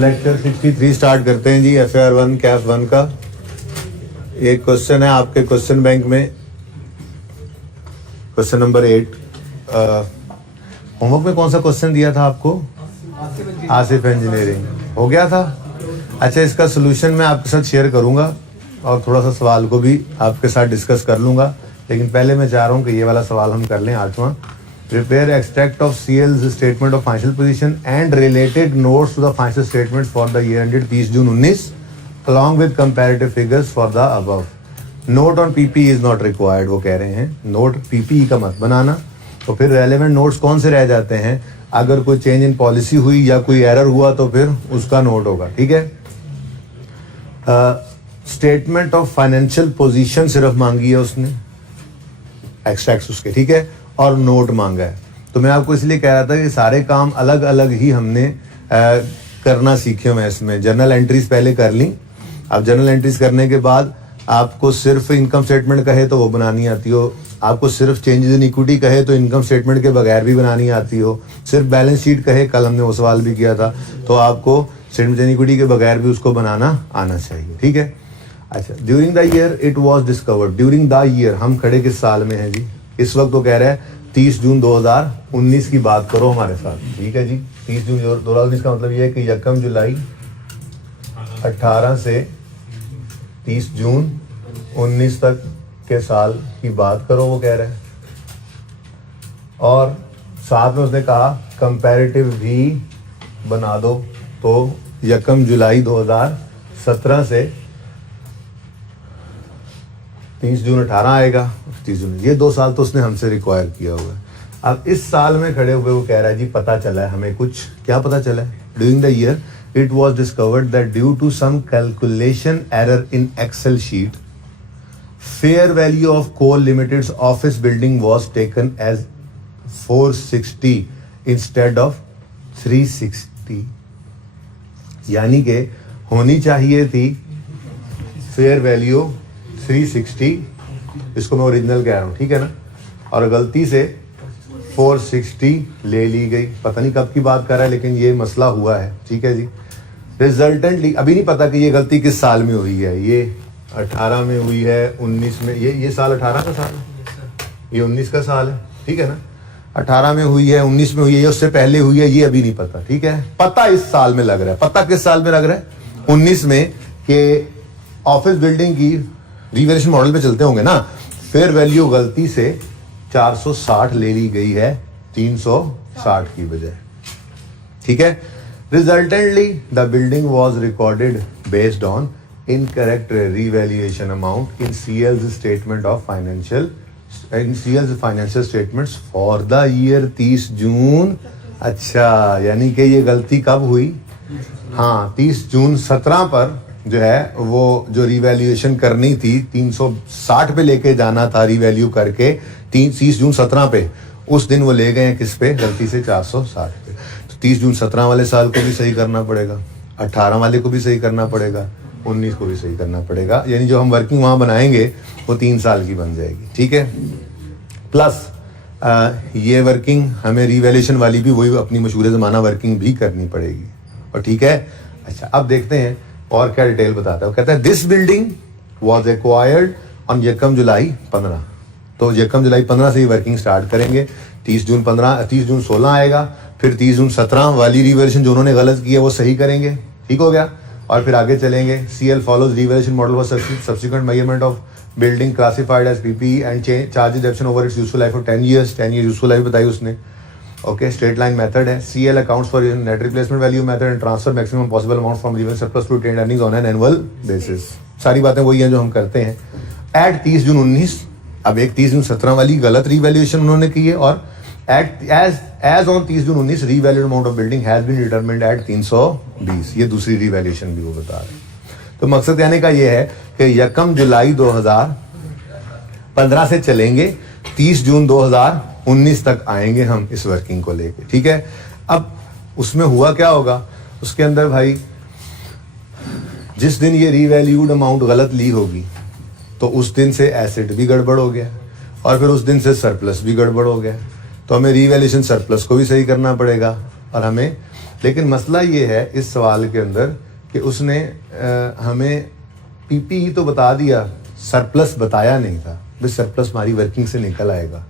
Lecture 63 start करते हैं जी, FAR 1 CAF 1 का। एक क्वेश्चन है आपके क्वेश्चन बैंक में, क्वेश्चन नंबर 8। होमवर्क में कौन सा क्वेश्चन दिया था आपको? आसिफ इंजीनियरिंग हो गया था। अच्छा, इसका सोल्यूशन मैं आपके साथ शेयर करूंगा और थोड़ा सा सवाल को भी आपके साथ डिस्कस कर लूंगा, लेकिन पहले मैं चाह रहा हूं कि ये वाला सवाल हम कर लें। 8वां, prepare extract of CL's statement of financial position and related notes to the financial statement for the year ended 30 June 19 along with comparative figures for the above. Note on PPE is not required, वो कह रहे हैं note PPE का मत बनाना। तो फिर relevant notes कौन से रह जाते हैं? अगर कोई चेंज इन पॉलिसी हुई या कोई एरर हुआ तो फिर उसका नोट होगा, ठीक है। स्टेटमेंट ऑफ फाइनेंशियल पोजीशन सिर्फ मांगी है उसने, एक्सट्रैक्ट्स उसके, ठीक है, और नोट मांगा है। तो मैं आपको इसलिए कह रहा था कि सारे काम अलग अलग ही हमने करना सीखे हुए हैं इसमें। जर्नल एंट्रीज पहले कर ली। अब जर्नल एंट्रीज करने के बाद आपको सिर्फ इनकम स्टेटमेंट कहे तो वो बनानी आती हो, आपको सिर्फ चेंजेस इन इक्विटी कहे तो इनकम स्टेटमेंट के बगैर भी बनानी आती हो, सिर्फ बैलेंस शीट कहे, कल हमने वो सवाल भी किया था, तो आपको स्टेटमेंट इन इक्विटी के बगैर भी उसको बनाना आना चाहिए, ठीक है। अच्छा, during the year it was discovered. During the year हम खड़े किस साल में हैं जी? इस वक्त वो कह रहा है 30 जून 2019 की बात करो हमारे साथ, ठीक है जी। 30 जून 2019 का मतलब ये है कि 1 जुलाई 18 से 30 जून 19 तक के साल की बात करो, वो कह रहा है। और साथ में उसने कहा कंपैरेटिव भी बना दो, तो 1 जुलाई 2017 से 30 जून 18 आएगा, 30 जून, ये 2 साल तो उसने हमसे रिक्वायर किया हुआ है। अब इस साल में खड़े हुए वो कह रहा है जी पता चला है हमें कुछ। क्या पता चला है? During the year it was discovered that due to some calculation error in Excel sheet, fair value of Coal Limited's office building was taken as 460 instead of 360। यानी कि होनी चाहिए थी फेयर वैल्यू 360, इसको मैं ओरिजिनल कह रहा हूँ, ठीक है ना, और गलती से 460 ले ली गई। पता नहीं कब की बात कर रहा है, लेकिन ये मसला हुआ है, ठीक है जी। रिजल्टेंटली अभी नहीं पता कि ये गलती किस साल में हुई है, ये 18 में हुई है, 19 में, ये साल 18 का साल है, ये 19 का साल है, ठीक है ना। 18 में हुई है, 19 में हुई है, उससे पहले हुई है, ये अभी नहीं पता, ठीक है। पता इस साल में लग रहा है। पता किस साल में लग रहा है? 19 में, कि ऑफिस बिल्डिंग की रिवैल्यूएशन मॉडल पे चलते होंगे ना, फेयर वैल्यू गलती से 460 ले ली गई है 360 की बजाय, ठीक है। Resultantly, the building was recorded based on incorrect revaluation amount in CL's statement of CL's financial statements for the year 30 जून। अच्छा, यानी कि ये गलती कब हुई? हाँ, 30 जून 17 पर जो है वो जो रिवैल्यूएशन करनी थी 360 पे लेके जाना था रिवैल्यू करके 30 जून 17 पे, उस दिन वो ले गए हैं किस पे? गलती से 460 पे। 30 जून 17 वाले साल को भी सही करना पड़ेगा, 18 वाले को भी सही करना पड़ेगा, 19 को भी सही करना पड़ेगा, यानी जो हम वर्किंग वहाँ बनाएंगे वो 3 साल की बन जाएगी, ठीक है। प्लस ये वर्किंग हमें रिवैल्यूएशन वाली भी वही अपनी मशहूर ज़माना वर्किंग भी करनी पड़ेगी, और ठीक है। अच्छा, अब देखते हैं और क्या डिटेल बताता है। वो कहता है this building was acquired on 1 जुलाई 15। तो 1 जुलाई 15 से ही वर्किंग स्टार्ट करेंगे। 30 जून 16 आएगा, फिर 30 जून 17 वाली रिवैल्यूएशन जो उन्होंने गलत की है वो सही करेंगे, ठीक हो गया। और फिर आगे चलेंगे। CL follows revaluation model for subsequent measurement of building classified as PPE and charges deduction over its useful life for 10 years. 10 year useful life बताई उसने, ओके। स्ट्रेट लाइन मेथड है। CL accounts for net replacement value method and transfer maximum possible amount from revenue surplus to retained earnings on an annual basis. सारी बातें वही हैं जो हम करते हैं। एट 30 जून 19, अब एक 30 जून 17 वाली गलत रिवैल्यूएशन उन्होंने की है, और as on 30 June 19 revalued amount of building has been determined at 320। ये दूसरी रिवैल्यूएशन भी वो बता रहे हैं। तो मकसद कहने का ये है कि 1 जुलाई 2015 से चलेंगे, 30 जून 2019 तक आएंगे हम इस वर्किंग को लेके, ठीक है। अब उसमें हुआ क्या होगा उसके अंदर भाई, जिस दिन ये रिवैल्यूड अमाउंट गलत ली होगी तो उस दिन से एसेट भी गड़बड़ हो गया, और फिर उस दिन से सरप्लस भी गड़बड़ हो गया। तो हमें रिवैल्यूएशन सरप्लस को भी सही करना पड़ेगा, और हमें लेकिन मसला ये है इस सवाल के अंदर कि उसने हमें पीपीई तो बता दिया, सरप्लस बताया नहीं था। भाई सरप्लस हमारी वर्किंग से निकल आएगा,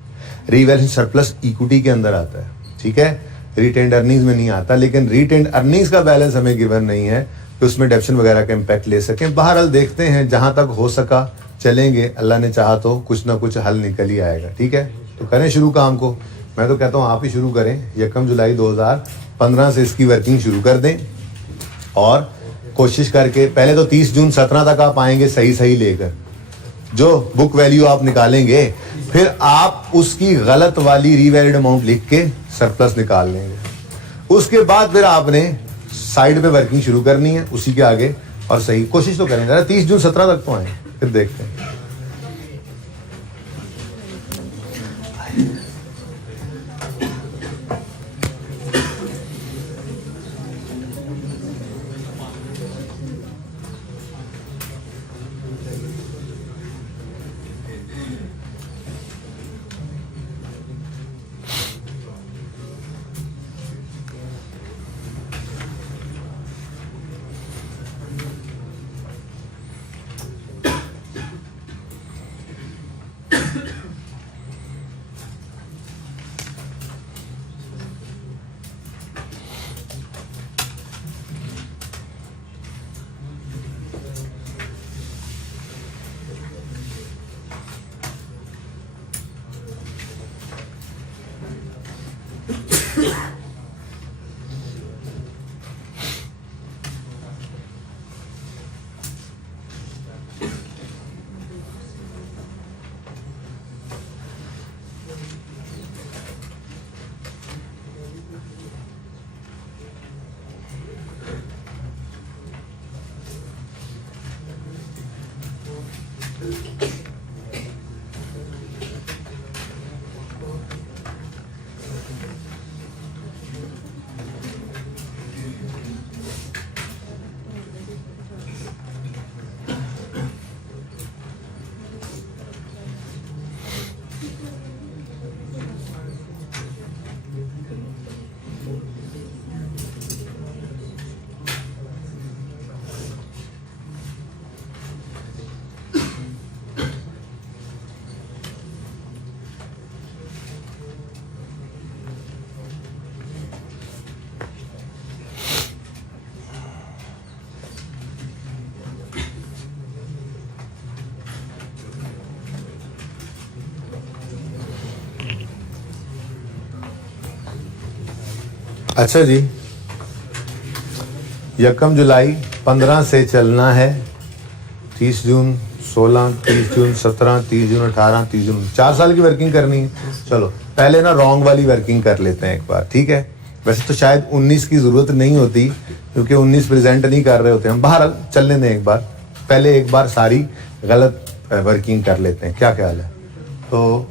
रीवैल्यूएशन सरप्लस इक्विटी के अंदर आता है, ठीक है, रिटेन्ड अर्निंग्स में नहीं आता। लेकिन रिटेन्ड अर्निंग्स का बैलेंस हमें गिवन नहीं है कि उसमें डेप्शन वगैरह का इम्पैक्ट ले सकें। बहरहाल देखते हैं, जहां तक हो सका चलेंगे, अल्लाह ने चाहा तो कुछ ना कुछ हल निकल ही आएगा। ठीक है, तो करें शुरू काम को। मैं तो कहता हूँ आप ही शुरू करें, 1 जुलाई 2015 से इसकी वर्किंग शुरू कर दें और कोशिश करके पहले तो 30 जून 17 तक आप आएंगे सही लेकर, जो बुक वैल्यू आप निकालेंगे, फिर आप उसकी गलत वाली रीवैल्यूड अमाउंट लिख के सरप्लस निकाल लेंगे। उसके बाद फिर आपने साइड पे वर्किंग शुरू करनी है उसी के आगे, और सही कोशिश तो करेंगे। 30 जून 17 तक तो आए, फिर देखते हैं। अच्छा जी, 1 जुलाई 15 से चलना है, 30 जून 16, 30 जून 17, 30 जून 18, 30 जून 4 साल की वर्किंग करनी है। चलो पहले ना रॉन्ग वाली वर्किंग कर लेते हैं एक बार, ठीक है। वैसे तो शायद 19 की ज़रूरत नहीं होती क्योंकि 19 प्रेजेंट नहीं कर रहे होते हम, बाहर चलने दें एक बार, पहले एक बार सारी गलत वर्किंग कर लेते हैं, क्या ख्याल है। तो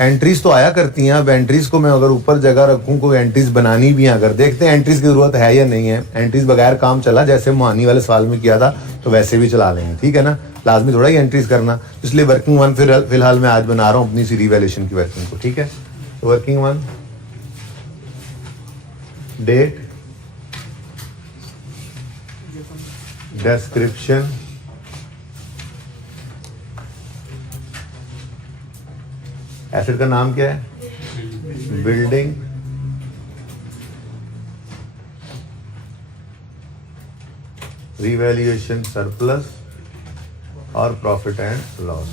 एंट्रीज तो आया करती हैं, अब एंट्रीज को मैं अगर ऊपर जगह रखूं, कोई एंट्रीज बनानी भी है, अगर देखते हैं एंट्रीज की जरूरत है या नहीं है। एंट्रीज बगैर काम चला, जैसे मुहानी वाले सवाल में किया था तो वैसे भी चला लेंगे, ठीक है ना, लाजमी थोड़ा ही एंट्रीज करना। इसलिए वर्किंग 1 फिलहाल मैं आज बना रहा हूँ अपनी सी रिवैल्यूएशन की वर्किंग को, ठीक है। तो वर्किंग 1 डेट, डिस्क्रिप्शन, एसेट का नाम क्या है, बिल्डिंग, रिवैल्यूएशन सरप्लस और प्रॉफिट एंड लॉस।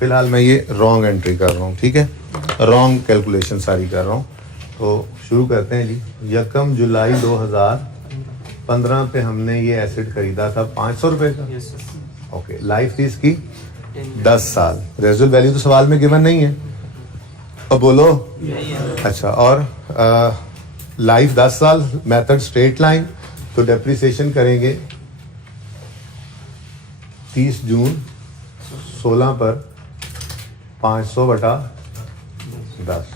फिलहाल मैं ये रॉन्ग एंट्री कर रहा हूँ, ठीक है, रॉन्ग कैलकुलेशन सारी कर रहा हूँ। तो शुरू करते हैं जी। 1 जुलाई 2015 पे हमने ये एसेट खरीदा था 500 रुपये का, ओके। लाइफ थी इसकी 10 साल, रेजिडुअल वैल्यू तो सवाल में गिवन नहीं है, अब बोलो। अच्छा, और लाइफ 10 साल, मेथड स्ट्रेट लाइन, तो डेप्रिसिएशन करेंगे 30 जून 16 पर 500/10।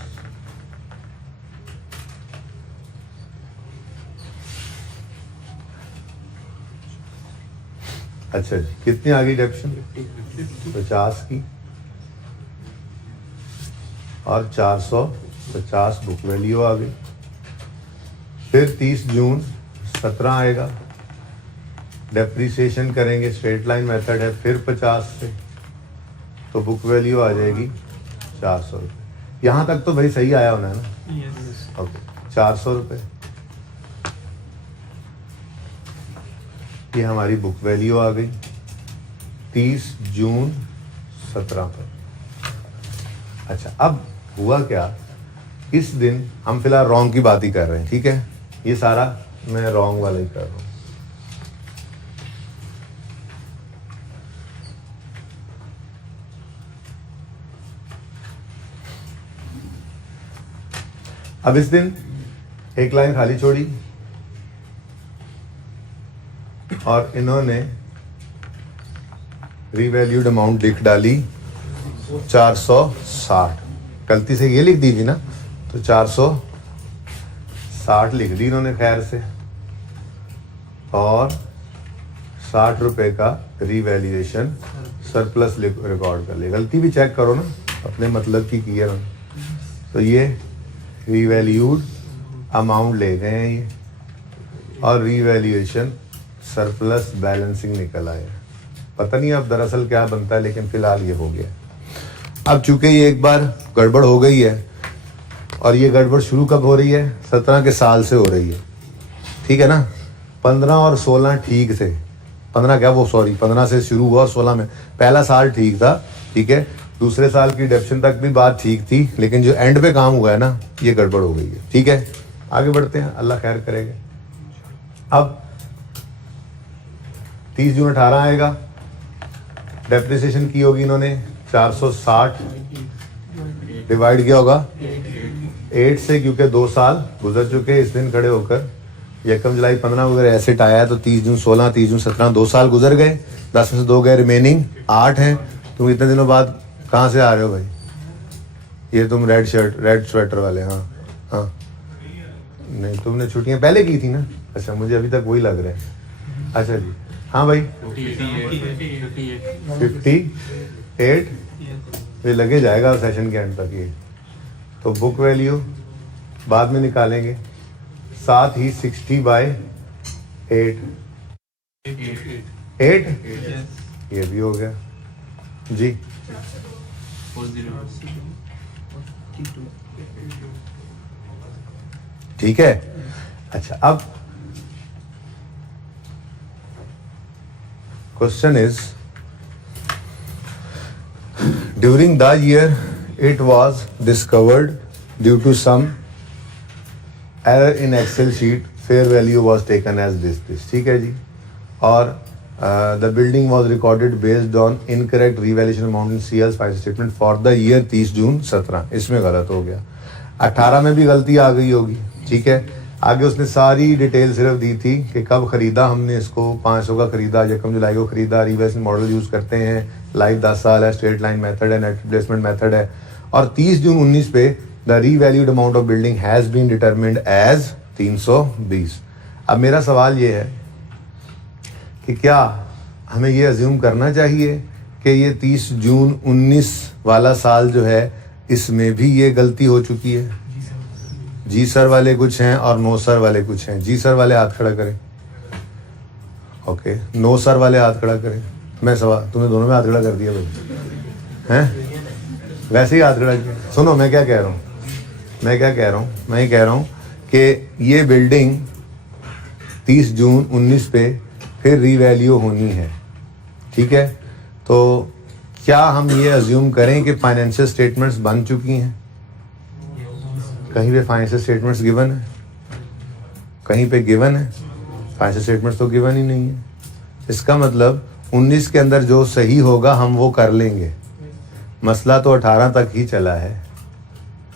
अच्छा जी, कितनी आ गई डेप्शन, 50 की, और 450 बुक वैल्यू आ गई, फिर 30 जून 17 आएगा, डेप्रिसिएशन करेंगे, स्ट्रेट लाइन मेथड है, फिर 50 से, तो बुक वैल्यू आ जाएगी 400 रुपये। यहाँ तक तो भाई सही आया होना है ना? ओके, 400 रुपये ये हमारी बुक वैल्यू आ गई 30 जून 17 पर। अच्छा, अब हुआ क्या, इस दिन हम फिलहाल रॉन्ग की बात ही कर रहे हैं, ठीक है? ये सारा मैं रॉन्ग वाला ही कर रहा हूँ। अब इस दिन एक लाइन खाली छोड़ी और इन्होंने रीवैल्यूड अमाउंट लिख डाली 460। गलती से ये लिख दी थी ना, तो 460 लिख दी इन्होंने खैर से, और 60 रुपए का रीवैल्यूएशन सरप्लस रिकॉर्ड कर लिया। गलती भी चेक करो ना, अपने मतलब की है ना। तो ये रीवैल्यूड अमाउंट ले गए हैं ये, और रीवैल्यूएशन सरप्लस बैलेंसिंग निकल आया। पता नहीं अब दरअसल क्या बनता है, लेकिन फिलहाल ये हो गया। अब चूंकि ये एक बार गड़बड़ हो गई है, और ये गड़बड़ शुरू कब हो रही है? 17 के साल से हो रही है, ठीक है ना? 15 और 16 ठीक थे, 15 से शुरू हुआ और 16 में पहला साल ठीक था, ठीक है? दूसरे साल की डेप्शन तक भी बात ठीक थी, लेकिन जो एंड पे काम हुआ है ना, ये गड़बड़ हो गई है, ठीक है? आगे बढ़ते हैं, अल्लाह खैर करेगा। अब 30 जून 18 आएगा, डेप्रिसिएशन की होगी इन्होंने 460 डिवाइड किया होगा 8 से, क्योंकि 2 साल गुजर चुके इस दिन खड़े होकर। यकम जुलाई 15 वगैरह एसेट आया है, तो 30 जून 16, 30 जून 17, 2 साल गुजर गए, 10 में से 2 गए, रिमेनिंग 8 हैं। तुम इतने दिनों बाद कहाँ से आ रहे हो भाई? ये तुम रेड स्वेटर वाले? हाँ हाँ, नहीं तुमने छुट्टियाँ पहले की थी ना? अच्छा, मुझे अभी तक वही लग रहा है। अच्छा जी, हाँ भाई 58 ये लगे जाएगा सेशन के एंड तक ये। तो बुक वैल्यू बाद में निकालेंगे, साथ ही 60/8 ये भी हो गया जी। ठीक है। अच्छा, अब question is, during the year it was discovered due to some error in Excel sheet, fair value was taken as this, ठीक है जी। और the building was recorded based on incorrect revaluation amount in CL's financial statement for the year 30 जून 17, इसमें गलत हो गया। 18 में भी गलती आ गई होगी, ठीक है? आगे उसने सारी डिटेल सिर्फ दी थी कि कब खरीदा हमने इसको, 500 का खरीदा, यकम जुलाई को खरीदा, रिवैल्यूएशन मॉडल यूज करते हैं, लाइफ 10 साल है, स्ट्रेट लाइन मेथड है, नेट रिप्लेसमेंट मेथड है, और 30 जून 19 पे the revalued amount of building has been determined as 320। अब मेरा सवाल ये है कि क्या हमें ये अज्यूम करना चाहिए कि ये 30 जून 19 वाला साल जो है, इसमें भी ये गलती हो चुकी है? जी सर वाले कुछ हैं और नो सर वाले कुछ हैं। जी सर वाले हाथ खड़ा करें, ओके। नो सर वाले हाथ खड़ा करें। मैं सवाल, तुमने दोनों में हाथ खड़ा कर दिया भाई, हैं? वैसे ही हाथ खड़ा किया। सुनो मैं क्या कह रहा हूँ, मैं ये कह रहा हूँ कि ये बिल्डिंग 30 जून 19 पे फिर रीवैल्यू होनी है, ठीक है? तो क्या हम ये अज्यूम करें कि फाइनेंशियल स्टेटमेंट्स बन चुकी हैं? कहीं पे फाइनेंशियल स्टेटमेंट्स गिवन है? कहीं पे गिवन है? फाइनेंशियल स्टेटमेंट्स तो गिवन ही नहीं है। इसका मतलब 19 के अंदर जो सही होगा हम वो कर लेंगे। मसला तो 18 तक ही चला है,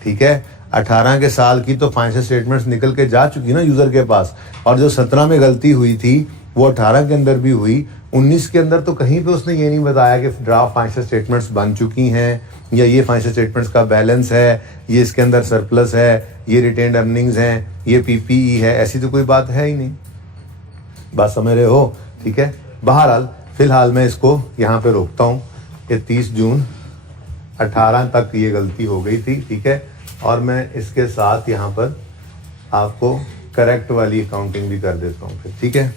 ठीक है? 18 के साल की तो फाइनेंशियल स्टेटमेंट्स निकल के जा चुकी ना यूजर के पास, और जो 17 में गलती हुई थी वो 18 के अंदर भी हुई। 19 के अंदर तो कहीं पे उसने ये नहीं बताया कि ड्राफ्ट फाइनेंशियल स्टेटमेंट्स बन चुकी हैं, या ये फाइनेंशियल स्टेटमेंट्स का बैलेंस है, ये इसके अंदर सरप्लस है, ये रिटेन्ड अर्निंग्स हैं, ये पीपीई है। ऐसी तो कोई बात है ही नहीं। बात समझ रहे हो? ठीक है। बहरहाल फिलहाल मैं इसको यहाँ पे रोकता हूँ कि 30 जून 18 तक ये गलती हो गई थी, ठीक है। और मैं इसके साथ यहाँ पर आपको करेक्ट वाली अकाउंटिंग भी कर देता हूँ फिर, ठीक है।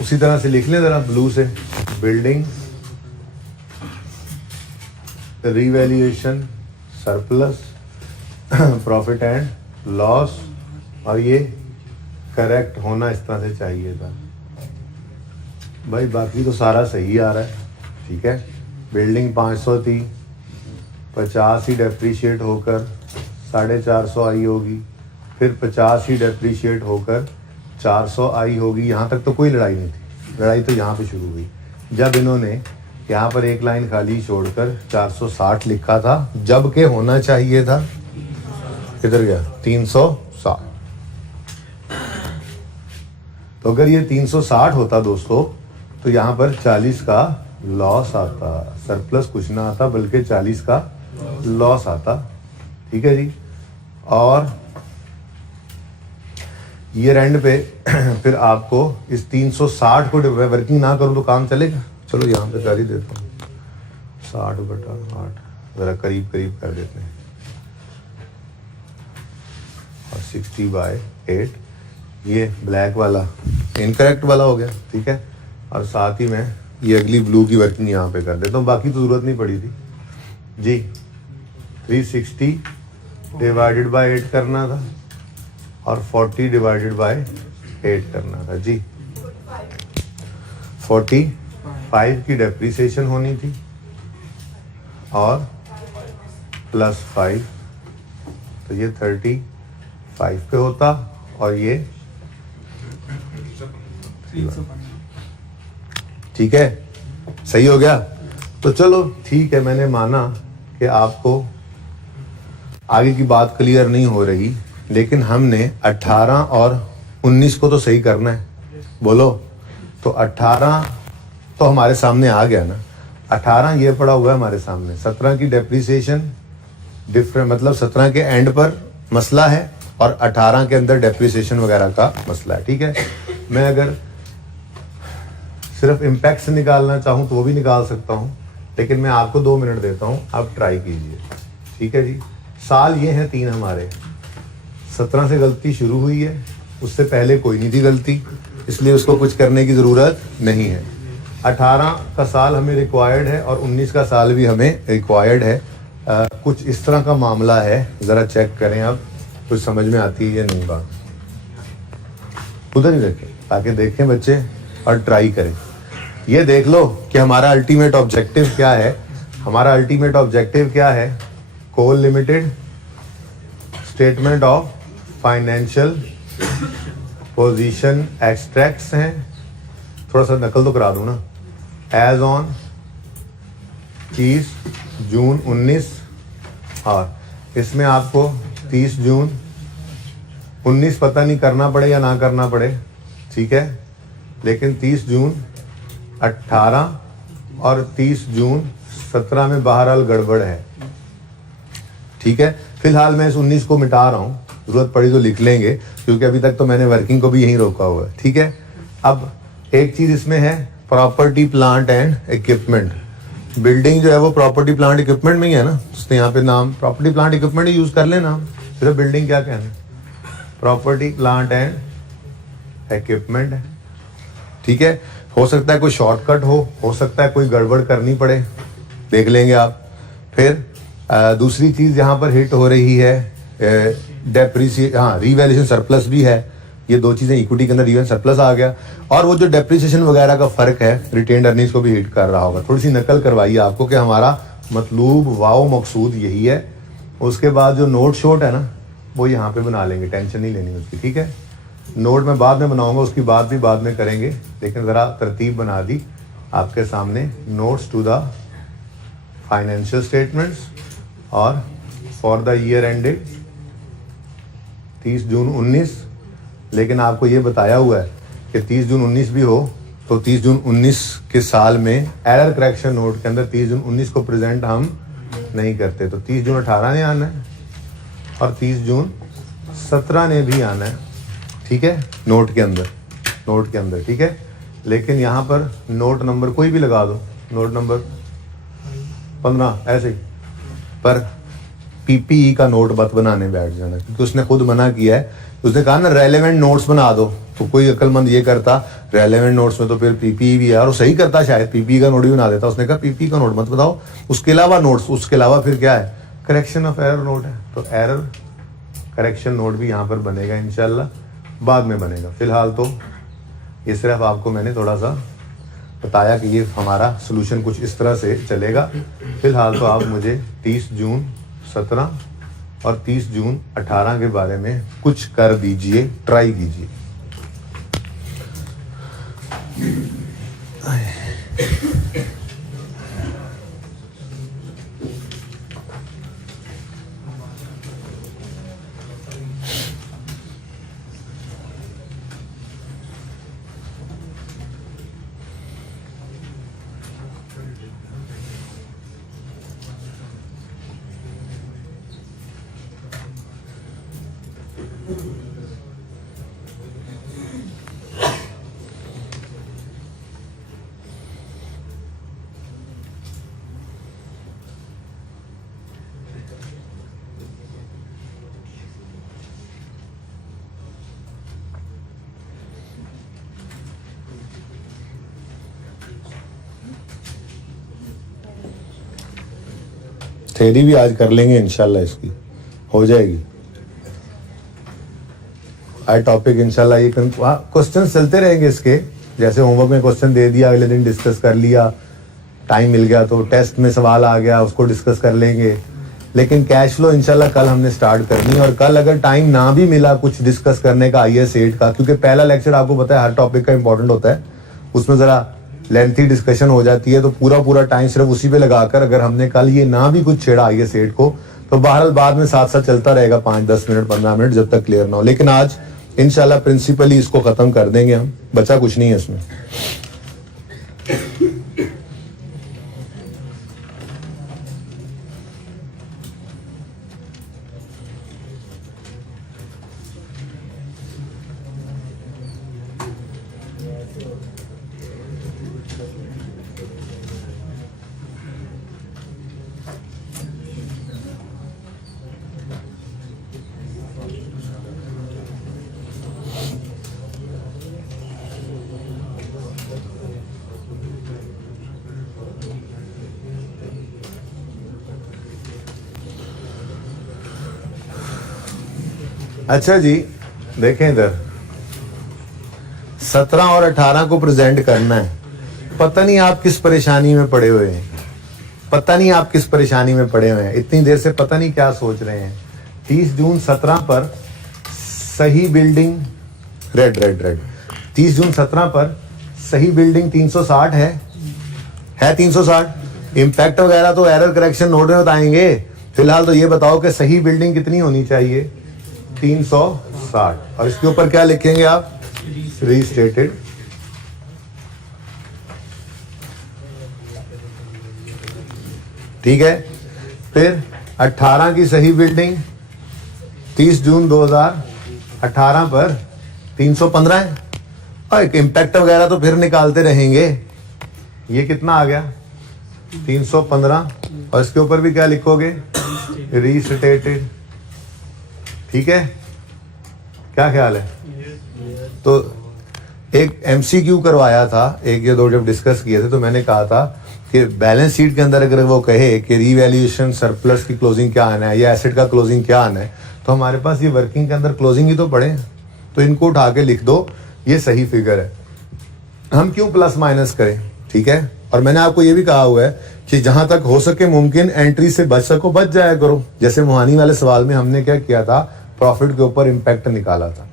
उसी तरह से लिख लें जरा ब्लू से, building revaluation surplus profit and loss, और ये करेक्ट होना इस तरह से चाहिए था भाई, बाकी तो सारा सही आ रहा है, ठीक है। बिल्डिंग 500 थी, 50 ही डेप्रीशिएट होकर 450 आई होगी, फिर 50 ही डेप्रीशिएट होकर 400 आई होगी। यहाँ तक तो कोई लड़ाई नहीं थी, लड़ाई तो यहाँ पे शुरू हुई जब इन्होंने यहाँ पर एक लाइन खाली छोड़कर 460 लिखा था, जब के होना चाहिए था किधर गया 360। तो अगर ये 360 होता दोस्तों तो यहाँ पर 40 का लॉस आता, सरप्लस कुछ ना आता बल्कि 40 का लॉस आता, ठीक है जी। और ईयर एंड पे फिर आपको इस 360 को वर्किंग ना करूँ तो काम चलेगा। चलो यहाँ पे कर ही देता हूँ, 60/8 ज़रा करीब करीब कर देते हैं, और 60/8 ये ब्लैक वाला इनकरेक्ट वाला हो गया, ठीक है। और साथ ही मैं ये अगली ब्लू की वर्किंग यहाँ पे कर देता हूँ, बाकी तो ज़रूरत नहीं पड़ी थी जी। 360 डिवाइडेड बाय 8 करना था और 40 डिवाइडेड बाय 8 करना था जी। 45 की डेप्रीसिएशन होनी थी और +5, तो ये 35 पे होता और ये ठीक है, सही हो गया। तो चलो ठीक है, मैंने माना कि आपको आगे की बात क्लियर नहीं हो रही, लेकिन हमने 18 और 19 को तो सही करना है, बोलो। तो 18 तो हमारे सामने आ गया ना, 18 ये पड़ा हुआ है हमारे सामने, 17 की डेप्रीसिएशन डिफरेंट, मतलब 17 के एंड पर मसला है और 18 के अंदर डेप्रीसिएशन वगैरह का मसला है, ठीक है। मैं अगर सिर्फ इम्पैक्ट से निकालना चाहूँ तो वो भी निकाल सकता हूँ, लेकिन मैं आपको 2 मिनट देता हूँ, आप ट्राई कीजिए, ठीक है जी। साल ये हैं 3 हमारे, 17 से गलती शुरू हुई है, उससे पहले कोई नहीं थी गलती, इसलिए उसको कुछ करने की ज़रूरत नहीं है। 18 का साल हमें रिक्वायर्ड है और 19 का साल भी हमें रिक्वायर्ड है। कुछ इस तरह का मामला है, ज़रा चेक करें आप, कुछ समझ में आती है या नहीं बात, उधर ही रखें ताकि देखें बच्चे और ट्राई करें। ये देख लो कि हमारा अल्टीमेट ऑब्जेक्टिव क्या है। हमारा अल्टीमेट ऑब्जेक्टिव क्या है? Coal limited statement of financial position extracts हैं, थोड़ा सा नकल तो करा दूं ना। एज ऑन 30 जून 19, और इसमें आपको 30 जून 19 पता नहीं करना पड़े या ना करना पड़े, ठीक है, लेकिन 30 जून 18 और 30 जून 17 में बहरहाल गड़बड़ है, ठीक है। फिलहाल मैं इस 19 को मिटा रहा हूँ, जरूरत पड़ी तो लिख लेंगे, क्योंकि अभी तक तो मैंने वर्किंग को भी यहीं रोका हुआ है, ठीक है। अब एक चीज इसमें है, property plant and equipment. Building जो है वो प्रॉपर्टी प्लांट इक्विपमेंट में ही है ना, उसने यहाँ पे नाम प्रॉपर्टी प्लांट इक्विपमेंट ही यूज कर लेना, सिर्फ बिल्डिंग क्या कहना है, प्रॉपर्टी प्लांट एंड इक्विपमेंट है, ठीक है। हो सकता है कोई शॉर्टकट हो सकता है कोई गड़बड़ करनी पड़े, देख लेंगे आप। फिर दूसरी चीज यहाँ पर हिट हो रही है डेप्रीसिएशन, हाँ रीवैल्यूएशन सरप्लस भी है, ये 2 चीजें इक्विटी के अंदर रिवैल्यूएशन सरप्लस आ गया, और वो जो डेप्रीसिएशन वगैरह का फर्क है रिटेन्ड अर्निंग्स को भी हिट कर रहा होगा। थोड़ी सी नकल करवाइए आपको कि हमारा मतलूब वाओ मकसूद यही है। उसके बाद जो नोट शोट है ना वो यहाँ पे बना लेंगे, टेंशन नहीं लेनी उसकी, ठीक है। नोट मैं बाद में बनाऊंगा, उसकी बात भी बाद में करेंगे, लेकिन ज़रा तरतीब बना दी आपके सामने। Notes to the financial statements और for the year ended 30 June 19, लेकिन आपको ये बताया हुआ है कि 30 जून 19 भी हो तो 30 जून 19 के साल में एरर करेक्शन नोट के अंदर 30 जून 19 को प्रेजेंट हम नहीं करते, तो 30 जून 18 ने आना है और 30 जून 17 ने भी आना है, ठीक है, नोट के अंदर, ठीक है। लेकिन यहाँ पर नोट नंबर कोई भी लगा दो, नोट नंबर 15 ऐसे ही, पर पीपीई का नोट मत बनाने बैठ जाना, क्योंकि उसने खुद मना किया है। उसने कहा ना रेलेवेंट नोट्स बना दो, तो कोई अक्लमंद ये करता रेलेवेंट नोट्स में तो फिर पीपीई भी है, और वो सही करता शायद, पीपीई का नोट भी बना देता। उसने कहा पीपीई का नोट मत बताओ, उसके अलावा नोट्स, उसके अलावा फिर क्या है, करेक्शन ऑफ एरर नोट है, तो एरर करेक्शन नोट भी यहाँ पर बनेगा इंशाल्लाह, बाद में बनेगा। फिलहाल तो ये सिर्फ आपको मैंने थोड़ा सा बताया कि ये हमारा सोल्यूशन कुछ इस तरह से चलेगा। फिलहाल तो आप मुझे 30 जून 17 और 30 जून 18 के बारे में कुछ कर दीजिए, ट्राई कीजिए। थ्योरी भी आज कर लेंगे इंशाल्लाह, इसकी हो जाएगी। आज टॉपिक इंशाल्लाह ये क्वेश्चन चलते रहेंगे इसके, जैसे होमवर्क में क्वेश्चन दे दिया, अगले दिन डिस्कस कर लिया, टाइम मिल गया तो टेस्ट में सवाल आ गया उसको डिस्कस कर लेंगे। लेकिन कैश फ्लो इंशाल्लाह कल हमने स्टार्ट करनी है, और कल अगर टाइम ना भी मिला कुछ डिस्कस करने का IAS 8 का, क्योंकि पहला लेक्चर आपको पता है हर टॉपिक का इंपॉर्टेंट होता है, उसमें जरा लेंथी डिस्कशन हो जाती है, तो पूरा टाइम सिर्फ उसी पे लगाकर अगर हमने कल ये ना भी कुछ छेड़ा IAS 8 को, तो बहरहाल बाद में साथ साथ चलता रहेगा 5-10 मिनट 15 मिनट जब तक क्लियर ना हो। लेकिन आज इंशाल्लाह प्रिंसिपली इसको खत्म कर देंगे हम, बचा कुछ नहीं है इसमें। अच्छा जी, देखें इधर 17 और 18 को प्रेजेंट करना है। पता नहीं आप किस परेशानी में पड़े हुए हैं, पता नहीं आप किस परेशानी में पड़े हुए हैं, इतनी देर से पता नहीं क्या सोच रहे हैं। 30 जून 17 पर सही बिल्डिंग, रेड 30 जून 17 पर सही बिल्डिंग 360 है 360। इम्पैक्ट वगैरह तो एरर करेक्शन नोट में बताएंगे, फिलहाल तो ये बताओ कि सही बिल्डिंग कितनी होनी चाहिए, 360। और इसके ऊपर क्या लिखेंगे आप, रीस्टेटेड। ठीक है, फिर 18 की सही बिल्डिंग 30 जून 2018 पर 315 है, और एक इम्पैक्ट वगैरह तो फिर निकालते रहेंगे। ये कितना आ गया 315, और इसके ऊपर भी क्या लिखोगे, रीस्टेटेड। ठीक है, क्या ख्याल है? तो एक MCQ करवाया था, एक या दो जब डिस्कस किए थे, तो मैंने कहा था कि बैलेंस शीट के अंदर अगर वो कहे कि रीवैल्यूएशन सरप्लस की क्लोजिंग क्या आना है या एसेट का क्लोजिंग क्या आना है, तो हमारे पास ये वर्किंग के अंदर क्लोजिंग ही तो पड़े हैं, तो इनको उठा के लिख दो, ये सही फिगर है, हम क्यों प्लस माइनस करें। ठीक है, और मैंने आपको ये भी कहा हुआ है कि जहां तक हो सके मुमकिन एंट्री से बच सको बच जाया करो। जैसे मोहानी वाले सवाल में हमने क्या किया था, प्रॉफिट के ऊपर इंपैक्ट निकाला था,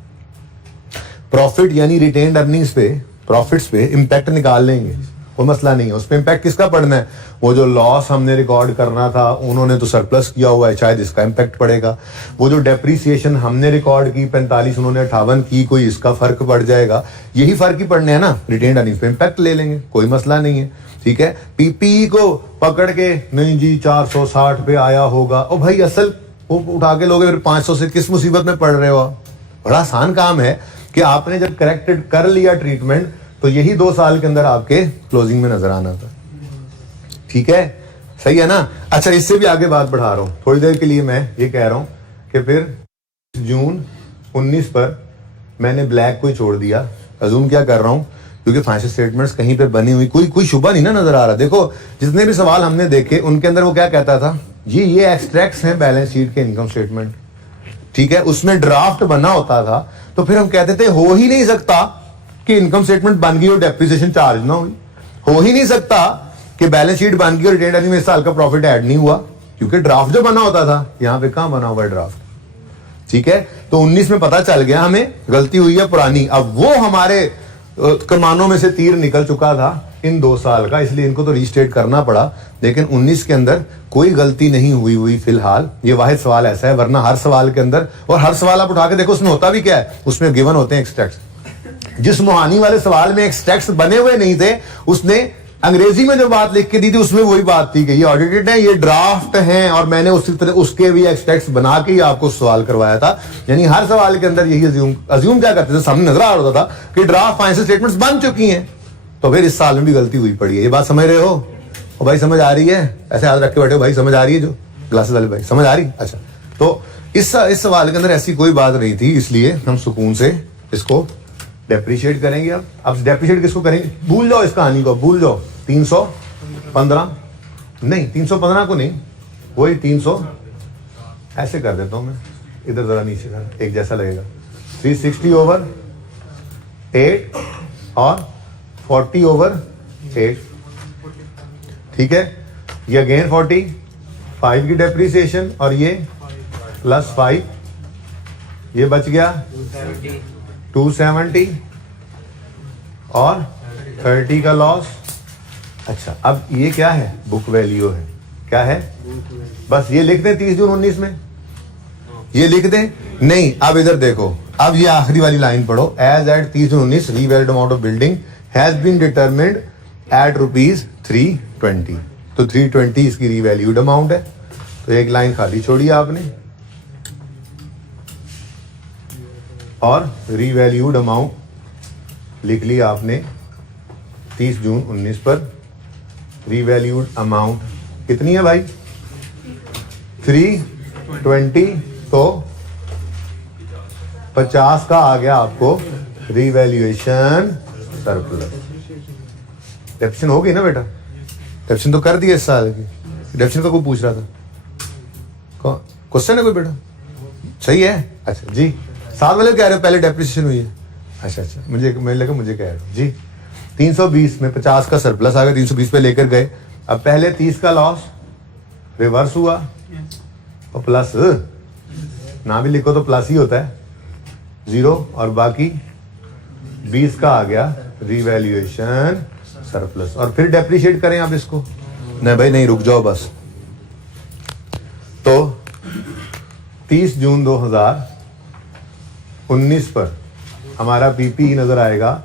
प्रॉफिट यानी रिटेन्ड अर्निंग्स पे, प्रॉफिट्स पे इंपैक्ट निकाल लेंगे, वो मसला नहीं है। उस पे इंपैक्ट किसका पड़ना है, वो जो लॉस हमने रिकॉर्ड करना था उन्होंने तो सरप्लस किया हुआ है, शायद इसका इंपैक्ट पड़ेगा। वो जो डेप्रीसिएशन हमने रिकॉर्ड की 45 उन्होंने 58 की, कोई इसका फर्क पड़ जाएगा, यही फर्क ही पड़ने है ना, रिटेन्ड अर्निंग्स पे इंपैक्ट ले लेंगे, कोई मसला नहीं है। ठीक है, पीपीई को पकड़ के नहीं जी 460 पे आया होगा, ओ भाई असल वो उठा के लोगे फिर 500 से, किस मुसीबत में पड़ रहे हो आप। बड़ा आसान काम है कि आपने जब करेक्टेड कर लिया ट्रीटमेंट, तो यही 2 साल के अंदर आपके क्लोजिंग में नजर आना था। ठीक है, सही है ना। अच्छा, इससे भी आगे बात बढ़ा रहा हूं थोड़ी देर के लिए। मैं ये कह रहा हूं कि फिर जून 19 पर मैंने ब्लैक को ही छोड़ दिया। अजूम क्या कर रहा हूं, क्योंकि फाइनेंशियल स्टेटमेंट्स कहीं पे बनी हुई कोई शुबा नहीं ना नजर आ रहा। देखो जितने भी सवाल हमने देखे उनके अंदर वो क्या कहता था, जी ये एक्सट्रैक्ट्स हैं बैलेंस शीट के इनकम स्टेटमेंट। ठीक है, उसमें ड्राफ्ट बना होता था तो फिर हम कहते थे हो ही नहीं सकता कि इनकम स्टेटमेंट बन गई और डेप्रिसिएशन चार्ज ना हुई, हो ही नहीं सकता कि बैलेंस शीट बन गई और रिटेन्ड अर्निंग में इस साल का प्रॉफिट ऐड नहीं हुआ, क्योंकि ड्राफ्ट जो बना होता था। यहां पे कहां बना हुआ है ड्राफ्ट। ठीक है, तो 19 में पता चल गया हमें गलती हुई है पुरानी। अब वो हमारे कमानों में से तीर निकल चुका था इन 2 साल का, इसलिए इनको तो रीस्टेट करना पड़ा। लेकिन 19 के अंदर कोई गलती नहीं हुई फिलहाल। ये वाहिद सवाल ऐसा है, वरना हर सवाल के अंदर, और हर सवाल आप उठा के देखो उसमें होता भी क्या है, उसमें गिवन होते हैं एक्सट्रैक्ट्स। जिस मोहानी वाले सवाल में एक्सट्रैक्ट्स बने हुए नहीं थे, उसने अंग्रेजी में जो बात लिख के दी थी उसमें वही बात थी कि ये ऑडिटेड है, ये ड्राफ्ट हैं, और मैंने उसी तरह उसके भी एक्सट्रैक्ट्स बना के ही आपको सवाल करवाया था। यानी हर सवाल के अंदर यही अज्यूम क्या करते थे, सामने नजर आ रहा था कि ड्राफ्ट फाइनेंशियल स्टेटमेंट्स बन चुकी हैं। तो फिर इस साल में भी गलती हुई पड़ी है। ये बात समझ रहे हो? और भाई समझ आ रही है? ऐसे हाथ रख के बैठे हो, भाई समझ आ रही है? जो ग्लासेस वाले भाई समझ आ रही? अच्छा, तो इस सवाल के अंदर ऐसी कोई बात नहीं थी, इसलिए हम सुकून से इसको डेप्रिशिएट करेंगे। अब डेप्रिशिएट किसको करेंगे, भूल जाओ इस कहानी को, भूल जाओ। 315 नहीं, 315 को नहीं, वही 300 ऐसे कर देता हूं मैं, इधर जरा नीचे कर, एक जैसा लगेगा। 360/8 और 40/8। ठीक है, ये अगेन 45 की डेप्रिसिएशन और ये +5, ये बच गया 270 और 30 का लॉस। अच्छा, अब ये क्या है, बुक वैल्यू है। क्या है, बस ये लिख दें 30 जून 19 में, ये लिख दें। नहीं, अब इधर देखो, अब ये आखिरी वाली लाइन पढ़ो, as at 30 June 19 revalued amount of building has been determined at ₹320। तो 320 इसकी रीवैल्यूड अमाउंट है। तो एक लाइन खाली छोड़ी आपने, और रीवैल्यूड अमाउंट लिख लिया आपने 30 जून 19 पर। रीवैल्यूड अमाउंट कितनी है भाई, 320। तो 50 का आ गया आपको रीवैल्यूएशन सरप्लस। डेप्शन हो गई ना बेटा, डेप्शन तो कर दिया इस साल की। डेप्शन का कोई पूछ रहा था, क्वेश्चन है कोई बेटा? सही है। अच्छा जी, साथ वाले कह रहे हो पहले डेप्रिसिएशन हुई है। अच्छा, मुझे लगा मुझे कह रहे हो जी। 320 में 50 का सरप्लस आ गया, 320 पे लेकर गए। अब पहले 30 का लॉस रिवर्स हुआ और प्लस ना भी लिखो तो प्लस ही होता है, 0, और बाकी 20 का आ गया रीवैल्यूएशन सरप्लस। और फिर डेप्रिशिएट करें आप इसको? नहीं भाई नहीं, रुक जाओ बस। तो 30 जून 2019 पर हमारा पीपी नजर आएगा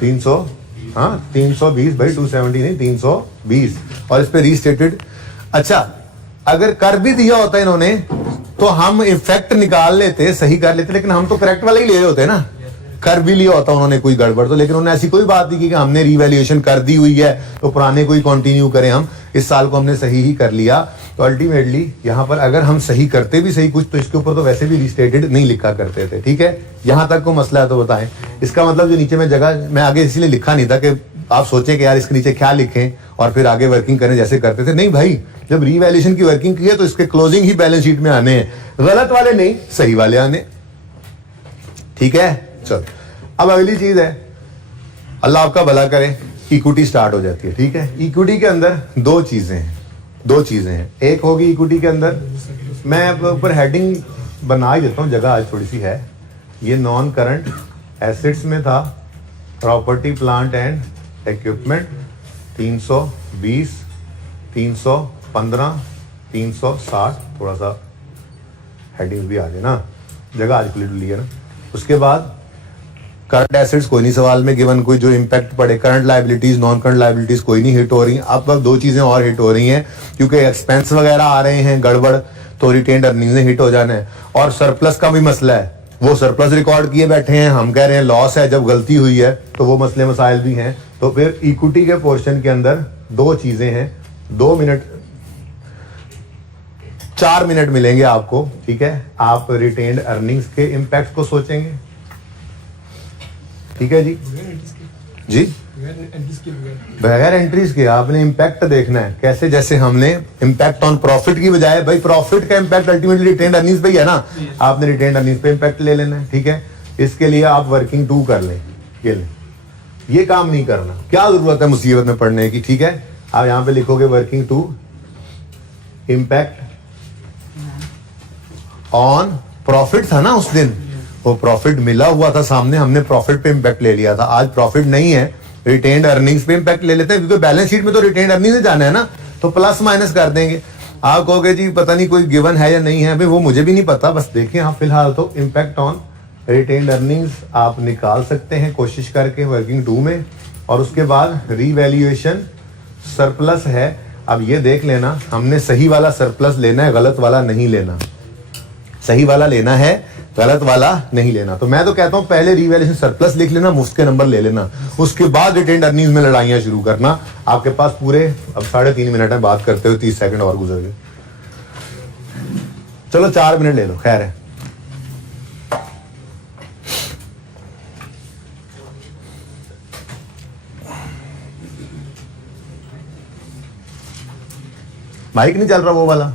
320 भाई, 270 नहीं, 320, और इस पे रीस्टेटेड। अच्छा, अगर कर भी दिया होता इन्होंने तो हम इफेक्ट निकाल लेते, सही कर लेते, लेकिन हम तो करेक्ट वाला ही ले रहे होते ना। कर भी लिया होता उन्होंने कोई गड़बड़ तो, लेकिन उन्होंने ऐसी कोई बात नहीं की कि हमने रीवैल्यूएशन कर दी हुई है तो पुराने को ही कंटिन्यू करें। हम इस साल को हमने सही ही कर लिया। तो अल्टीमेटली यहाँ पर अगर हम सही करते भी सही कुछ, तो इसके ऊपर तो वैसे भी रिस्टेटेड नहीं लिखा करते थे। ठीक है, यहाँ तक को मसला है तो बताएं। इसका मतलब जो नीचे में जगह मैं आगे इसलिए लिखा नहीं था कि आप सोचें कि यार इसके नीचे क्या लिखें और फिर आगे वर्किंग करें जैसे करते थे। नहीं भाई, जब रीवैल्यूएशन की वर्किंग की है तो इसके क्लोजिंग ही बैलेंस शीट में आने हैं, गलत वाले नहीं, सही वाले आने। ठीक है, चलो अब अगली चीज है, अल्लाह आपका भला करे, इक्विटी स्टार्ट हो जाती है। ठीक है, इक्विटी के अंदर दो चीजें हैं। एक होगी इक्विटी के अंदर, मैं ऊपर हेडिंग बना ही देता हूं, जगह आज थोड़ी सी है। ये नॉन करंट एसेट्स में था, प्रॉपर्टी प्लांट एंड इक्विपमेंट 320, 315, 360, थोड़ा सा हेडिंग भी आ जाए ना, जगह आज खुली डुली है ना। उसके बाद करंट एसेट्स कोई नहीं सवाल में गिवन, कोई जो इंपैक्ट पड़े। Current liabilities, non current liabilities कोई नहीं हिट हो रही। अब दो चीजें और हिट हो रही हैं, क्योंकि एक्सपेंस वगैरह आ रहे हैं गड़बड़, तो रिटेन्ड अर्निंग ने हिट हो जाना है। और सरप्लस का भी मसला है, वो सरप्लस रिकॉर्ड किए बैठे हैं, हम कह रहे हैं लॉस है, जब गलती हुई है तो वो मसले मसाइल भी हैं। तो फिर इक्विटी के पोर्शन के अंदर दो चीजें हैं, 2 मिनट 4 मिनट मिलेंगे आपको, ठीक है। आप रिटेन्ड अर्निंग्स के इम्पैक्ट को सोचेंगे, ठीक है जी जी, बगैर एंट्रीज के आपने इम्पैक्ट देखना है कैसे, जैसे हमने इम्पैक्ट ऑन प्रॉफिट की बजाय, भाई प्रॉफिट का इम्पैक्ट अल्टीमेटली रिटेन्ड अर्निंग्स पे ही है ना, आपने रिटेन्ड अर्निंग्स पे इम्पैक्ट ले लेना है, ठीक है। इसके लिए आप वर्किंग 2 कर लें, ये काम नहीं करना, क्या जरूरत है मुसीबत में पड़ने की, ठीक है। आप यहां पे लिखोगे वर्किंग 2 इम्पैक्ट ऑन प्रॉफिट था ना, उस दिन वो प्रॉफिट मिला हुआ था सामने, हमने प्रॉफिट पे इम्पैक्ट ले लिया था, आज प्रॉफिट नहीं है, रिटेन्ड अर्निंग्स पे इम्पैक्ट ले लेते हैं, क्योंकि बैलेंस शीट में तो रिटेन्ड अर्निंग्स में जाना है ना, तो प्लस माइनस कर देंगे। आप कहोगे जी पता नहीं कोई गिवन है या नहीं है, भाई वो मुझे भी नहीं पता, बस देखिए आप फिलहाल तो इम्पैक्ट ऑन रिटेन्ड अर्निंग्स आप निकाल सकते हैं कोशिश करके वर्किंग 2 में, और उसके बाद रीवैल्यूएशन सरप्लस है। अब ये देख लेना, हमने सही वाला सरप्लस लेना है, गलत वाला नहीं लेना, सही वाला लेना है, गलत वाला नहीं लेना। तो मैं तो कहता हूं पहले रीवैल्यूएशन सरप्लस लिख लेना, मुफ्त के नंबर ले लेना, उसके बाद रिटेन्ड अर्निंग्स में लड़ाइयां शुरू करना। आपके पास पूरे अब 3.5 मिनट है बात करते हुए, 30 सेकंड और गुजर गए, चलो 4 मिनट ले लो, खैर है। माइक नहीं चल रहा वो वाला,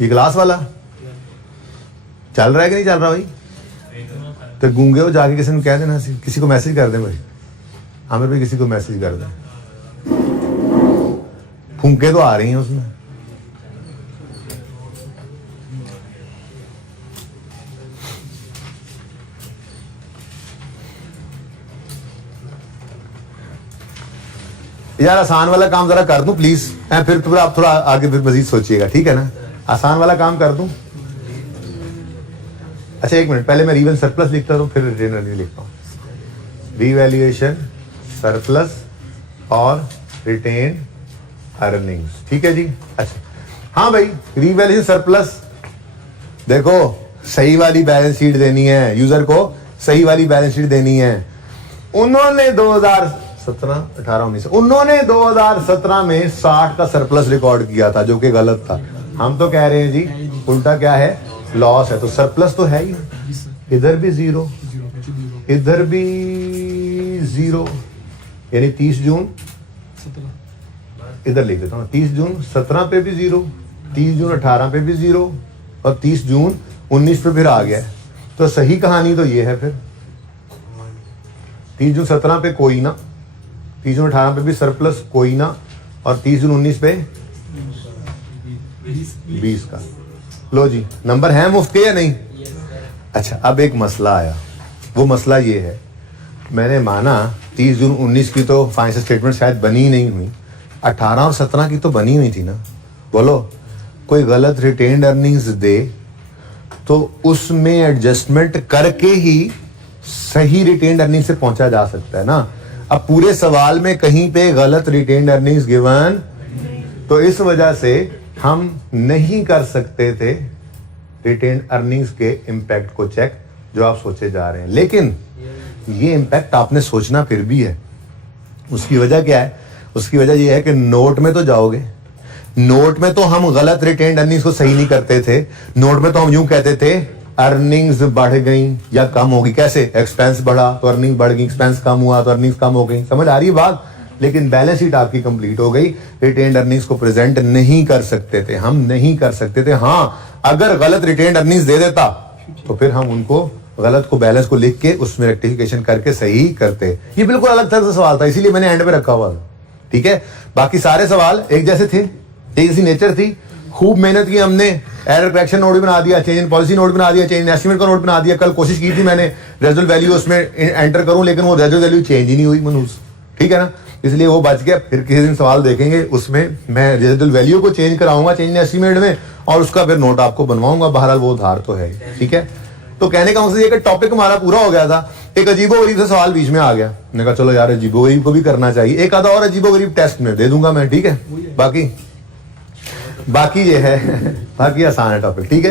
ये ग्लास वाला चल रहा है कि नहीं चल रहा भाई? तो गूंगे हो जाके किसी ने कह देना, किसी को मैसेज कर दे भाई, आमिर भाई किसी को मैसेज कर दे, फूंके तो आ रही हैं उसमें। यार आसान वाला काम जरा कर दूं प्लीज, फिर आप थोड़ा आगे फिर मजीद सोचिएगा, ठीक है ना। आसान वाला काम कर दूं। अच्छा 1 मिनट, पहले मैं रीवैल्यूएशन सरप्लस लिखता हूं, फिर रिटेन्ड अर्निंग लिखता हूं। रीवैल्यूएशन सरप्लस और रिटेन्ड अर्निंग्स, ठीक है जी। अच्छा हाँ भाई, रीवैल्यूएशन सरप्लस देखो, सही वाली बैलेंस शीट देनी है यूजर को, सही वाली बैलेंस शीट देनी है। उन्होंने 2017, 18, 19 उन्होंने 2017 में 60 का सरप्लस रिकॉर्ड किया था, जो कि गलत था। हम तो कह रहे हैं जी उल्टा क्या है, लॉस है, तो सरप्लस तो है ही, इधर भी 0, इधर भी 0, यानी 30 जून, इधर लिख देता हूँ 30 जून 17 पे भी 0, 30 जून 18 पे भी 0, और 30 जून 19 पे फिर आ गया है। तो सही कहानी तो ये है, फिर 30 जून 17 पे कोई ना, 30 जून 18 पे भी सरप्लस कोई ना, और 30 जून 19 पे 20 का। लो जी, नंबर है मुफ्त के या नहीं? अच्छा अब एक मसला आया, वो मसला ये है, मैंने माना 30 जून 19 की तो फाइनेंशियल स्टेटमेंट शायद बनी नहीं हुई, 18 और 17 की तो बनी हुई थी ना। बोलो कोई गलत रिटेन्ड अर्निंग्स दे तो उसमें एडजस्टमेंट करके ही सही रिटेन्ड अर्निंग से पहुंचा जा सकता है ना। अब पूरे सवाल में कहीं पे गलत रिटेन्ड अर्निंग्स गिवन, तो इस वजह से हम नहीं कर सकते थे रिटेन्ड अर्निंग्स के इम्पैक्ट को चेक, जो आप सोचे जा रहे हैं। लेकिन ये इम्पैक्ट आपने सोचना फिर भी है। उसकी वजह क्या है? उसकी वजह ये है कि नोट में तो जाओगे, नोट में तो हम गलत रिटेन्ड अर्निंग्स को सही नहीं करते थे। नोट में तो हम यूं कहते थे अर्निंग्स बढ़ गई या कम होगी। कैसे? एक्सपेंस बढ़ा तो अर्निंग बढ़ गई, एक्सपेंस कम हुआ तो अर्निंग्स कम हो गई। समझ आ रही है बात? लेकिन बैलेंस शीट आपकी कंप्लीट हो गई, रिटेन्ड अर्निंग्स को प्रेजेंट नहीं कर सकते थे, हम नहीं कर सकते थे। हाँ, अगर गलत रिटेन्ड अर्निंग्स दे देता तो फिर हम उनको गलत को बैलेंस को लिख के उसमें रेक्टिफिकेशन करके सही करते। ये बिल्कुल अलग तरह से सवाल था, इसीलिए मैंने एंड पे रखा हुआ था। ठीक है, बाकी सारे सवाल एक जैसे थे, एक जैसी नेचर थी। खूब मेहनत की हमने, एरर करेक्शन नोट भी बना दिया, चेंज इन पॉलिसी नोट बना दिया, चेंज इन एस्टिमेट का नोट बना दिया। कल कोशिश की थी मैंने रेजल्ट वैल्यू उसमें एंटर करूं, लेकिन वो रेजल्ट वैल्यू चेंज ही नहीं हुई मनूस। ठीक है ना, इसलिए वो बच गया। फिर किसी दिन सवाल देखेंगे, उसमें मैं रेजल्ट वैल्यू को चेंज कराऊंगा चेंज इन एस्टिमेट में, और उसका फिर नोट आपको बनवाऊंगा। बहरहाल वो उधार तो है। ठीक है, तो कहने का मकसद ये कि टॉपिक हमारा पूरा हो गया था। एक अजीबोगरीब सा सवाल बीच में आ गया, मैंने कहा चलो यार अजीबोगरीब को भी करना चाहिए। एक आधा और अजीबोगरीब टेस्ट में दे दूंगा मैं। ठीक है, बाकी ये है बाकी आसान है टॉपिक। ठीक है,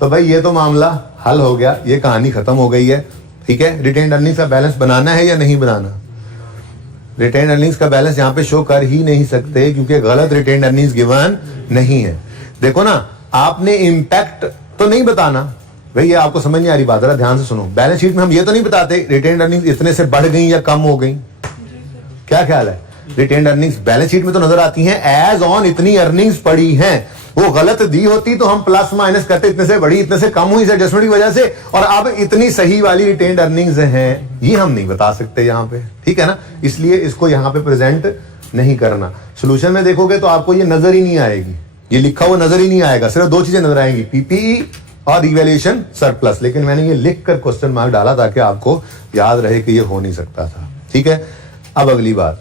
तो भाई ये तो मामला हल हो गया, ये कहानी खत्म हो गई है, ठीक है। रिटेन्ड अर्निंग्स का बैलेंस बनाना है या नहीं बनाना? रिटेन्ड अर्निंग्स का बैलेंस यहाँ पे शो कर ही नहीं सकते क्योंकि गलत रिटेन्ड अर्निंग्स गिवन नहीं है। देखो ना, आपने इंपैक्ट तो नहीं बताना भाई, ये आपको समझ नहीं आ रही बात, जरा ध्यान से सुनो। बैलेंस शीट में हम ये तो नहीं बताते रिटेन्ड अर्निंग्स इतने से बढ़ गई या कम हो गई, क्या ख्याल है? रिटेन्ड अर्निंग्स बैलेंस शीट में तो नजर आती हैं एज ऑन इतनी अर्निंग्स पड़ी हैं, वो गलत दी होती तो हम प्लस माइनस करते, इतने से बढ़ी इतने से कम हुई इस एडजस्टमेंट की वजह से, और अब इतनी सही वाली रिटेन्ड अर्निंग्स हैं, ये हम नहीं बता सकते यहाँ पे, ठीक है ना। इसलिए इसको यहाँ पे प्रेजेंट नहीं करना। सोल्यूशन में देखोगे तो आपको ये नजर ही नहीं आएगी, ये लिखा हुआ नजर ही नहीं आएगा, सिर्फ दो चीजें नजर आएंगी, पीपीई और रिवैल्यूएशन सरप्लस। लेकिन मैंने ये लिख कर क्वेश्चन मार्क डाला ताकि आपको याद रहे कि ये हो नहीं सकता था, ठीक है। अब अगली बात,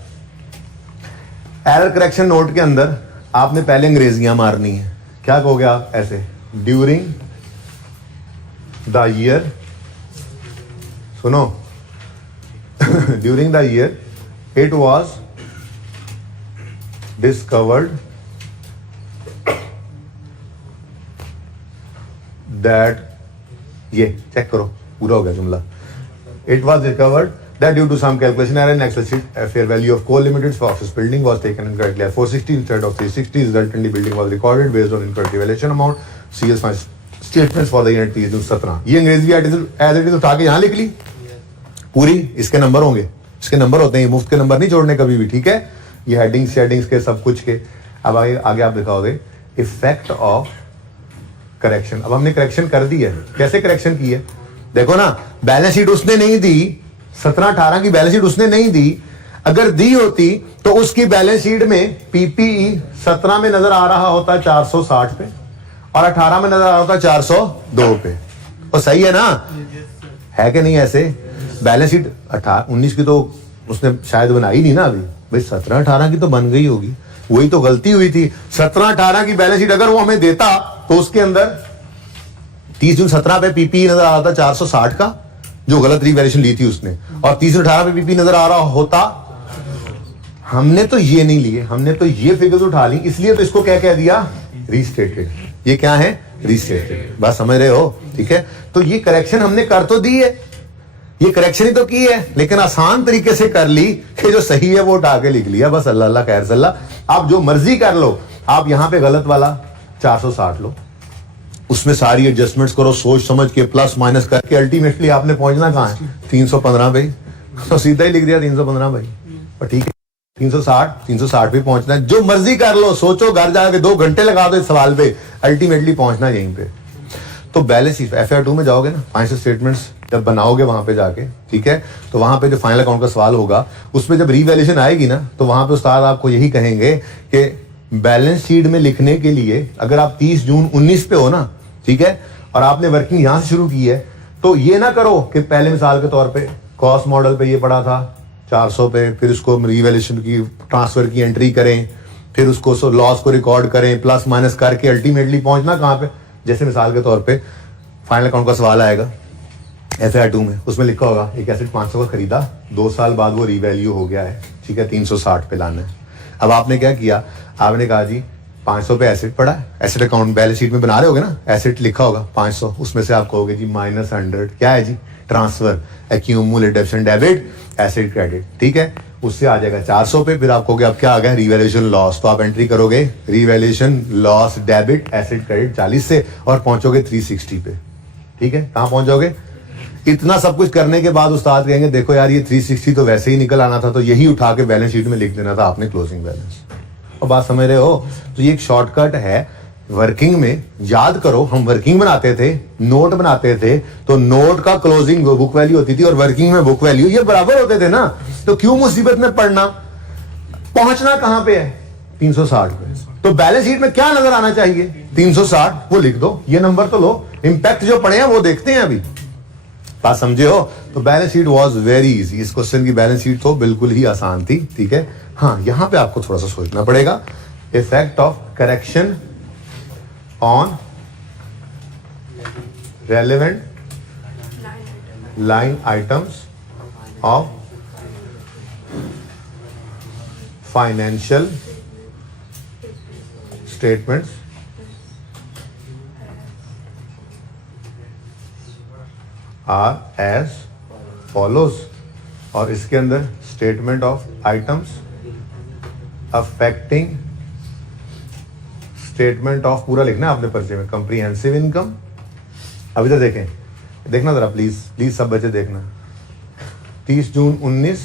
एरर करेक्शन नोट के अंदर आपने पहले अंग्रेजियां मारनी है। क्या कहोगे आप ऐसे? ड्यूरिंग द ईयर, सुनो, during the year it was discovered that, ये चेक करो, पूरा हो गया जुमला। It was discovered that due to some calculation error in Excel sheet, a fair value of coal limited for office building was taken incorrectly at 460 instead of 360. Resultantly, building was recorded based on incorrect valuation amount. CS statements for the unit 17। ये अंग्रेजी as it is उठा के यहाँ लिख ली पूरी, इसके number होंगे, इसके नंबर होते हैं, मुफ्त के नंबर नहीं छोड़ने कभी भी, ठीक है। ये हेडिंग्स शेडिंग्स के सब कुछ के। अब आगे आप दिखाओगे इफेक्ट ऑफ करेक्शन। अब हमने करेक्शन कर दी है, कैसे करेक्शन की है? देखो ना, बैलेंस शीट उसने नहीं दी, 17-18 की बैलेंस शीट उसने नहीं दी, अगर दी होती तो उसकी बैलेंस शीट में पीपीई 17 में नजर आ रहा होता 460 पे और 18 में नजर आ रहा होता 402 पे, तो सही है ना? है कि नहीं? ऐसे बैलेंस शीट 19 की तो उसने शायद बनाई नहीं ना अभी, भाई 17-18 की तो बन गई होगी, वही तो गलती हुई थी। 17-18 की बैलेंस शीट अगर वो हमें देता तो उसके अंदर 30 जून 17 पे पीपीई नजर आ रहा था 460 का, जो गलत रिवैल्यूएशन ली थी उसने, और 30/18 पे पीपी नजर आ रहा होता। हमने तो ये नहीं लिए, हमने तो ये फिगर्स उठा ली, इसलिए तो इसको क्या कह दिया? रीस्टेटेड। ये क्या है? रीस्टेटेड। बात समझ रहे हो? ठीक है। तो ये करेक्शन हमने कर तो दी है, ये करेक्शन ही तो की है, लेकिन आसान तरीके से कर ली कि जो सही है वो उठा के लिख लिया, बस। अल्लाह अल्लाह खैर सल्लाह। आप जो मर्जी कर लो, आप यहां पे गलत वाला 460 लो, उसमें सारी एडजस्टमेंट्स करो सोच समझ के, प्लस माइनस करके, अल्टीमेटली आपने पहुंचना कहां है? 315 भाई, तो सीधा ही लिख दिया 315 भाई, और ठीक है 360 पे पहुंचना है। जो मर्जी कर लो, सोचो, घर जाके 2 घंटे लगा दो इस सवाल पे, अल्टीमेटली पहुंचना यहीं पे। तो बैलेंस शीट FR 2 में जाओगे ना, फाइनेंशियल स्टेटमेंट्स जब बनाओगे वहां पे जाके, ठीक है, तो वहां पे जो फाइनल अकाउंट का सवाल होगा उसमें जब रिवैल्यूएशन आएगी ना, तो वहां पे उस्ताद आपको यही कहेंगे कि बैलेंस शीट में लिखने के लिए अगर आप 30 जून 19 पे हो ना, ठीक है, और आपने वर्किंग यहां से शुरू की है, तो ये ना करो कि पहले मिसाल के तौर पे कॉस्ट मॉडल पे ये पड़ा था 400 पे, फिर उसको रिवैल्यूएशन की ट्रांसफर की एंट्री करें, फिर उसको लॉस को रिकॉर्ड करें, प्लस माइनस करके अल्टीमेटली पहुंचना कहां पे? जैसे मिसाल के तौर पे फाइनल अकाउंट का सवाल आएगा FR 2 में, उसमें लिखा होगा एक एसेट 500 का खरीदा, 2 साल बाद वो रिवैल्यू हो गया है, ठीक है, 360 पे लाना है। अब आपने क्या किया? आपने कहा जी 500 पे एसेट पड़ा है, एसेट अकाउंट बैलेंस शीट में बना रहे होगे ना, एसेट लिखा होगा 500, उसमें से आप कहोगे जी -100 क्या है जी? Transfer, accumulation debit, asset credit, ठीक है, उससे आ जाएगा 400 पे। फिर आप कहोगे अब क्या आ गया? रिवैल्यूएशन लॉस, तो आप एंट्री करोगे revaluation loss debit asset credit 40 से और पहुंचोगे 360 पे, ठीक है। कहां पहुंच जाओगे? इतना सब कुछ करने के बाद उस्ताद कहेंगे देखो यार ये 360 तो वैसे ही निकल आना था, तो यही उठा के बैलेंस शीट में लिख देना था आपने क्लोजिंग बैलेंस। और बात समझ रहे हो? तो ये एक शॉर्टकट है वर्किंग में। याद करो, हम वर्किंग बनाते थे, नोट बनाते थे, तो नोट का क्लोजिंग बुक वैल्यू होती थी और वर्किंग में बुक वैल्यू, ये बराबर होते थे ना, तो क्यों मुसीबत में पड़ना? पहुंचना कहां पे है? 360 पे। तो बैलेंस शीट में क्या नजर आना चाहिए? 360, वो लिख दो, ये नंबर तो लो, इंपैक्ट जो पड़े हैं वो देखते हैं अभी। बात समझे हो? तो balance sheet was very easy, इस क्वेश्चन की बैलेंस शीट तो बिल्कुल ही आसान थी, ठीक है। हाँ, यहां पे आपको थोड़ा सा सोचना पड़ेगा। Effect of correction on relevant line items of financial statements are as follows, और इसके अंदर statement of items affecting, statement of पूरा लिखना है आपने पर्चे में, कंप्रीहेंसिव इनकम। अभी तक देखें, देखना जरा प्लीज प्लीज सब बच्चे देखना। 30 जून 19,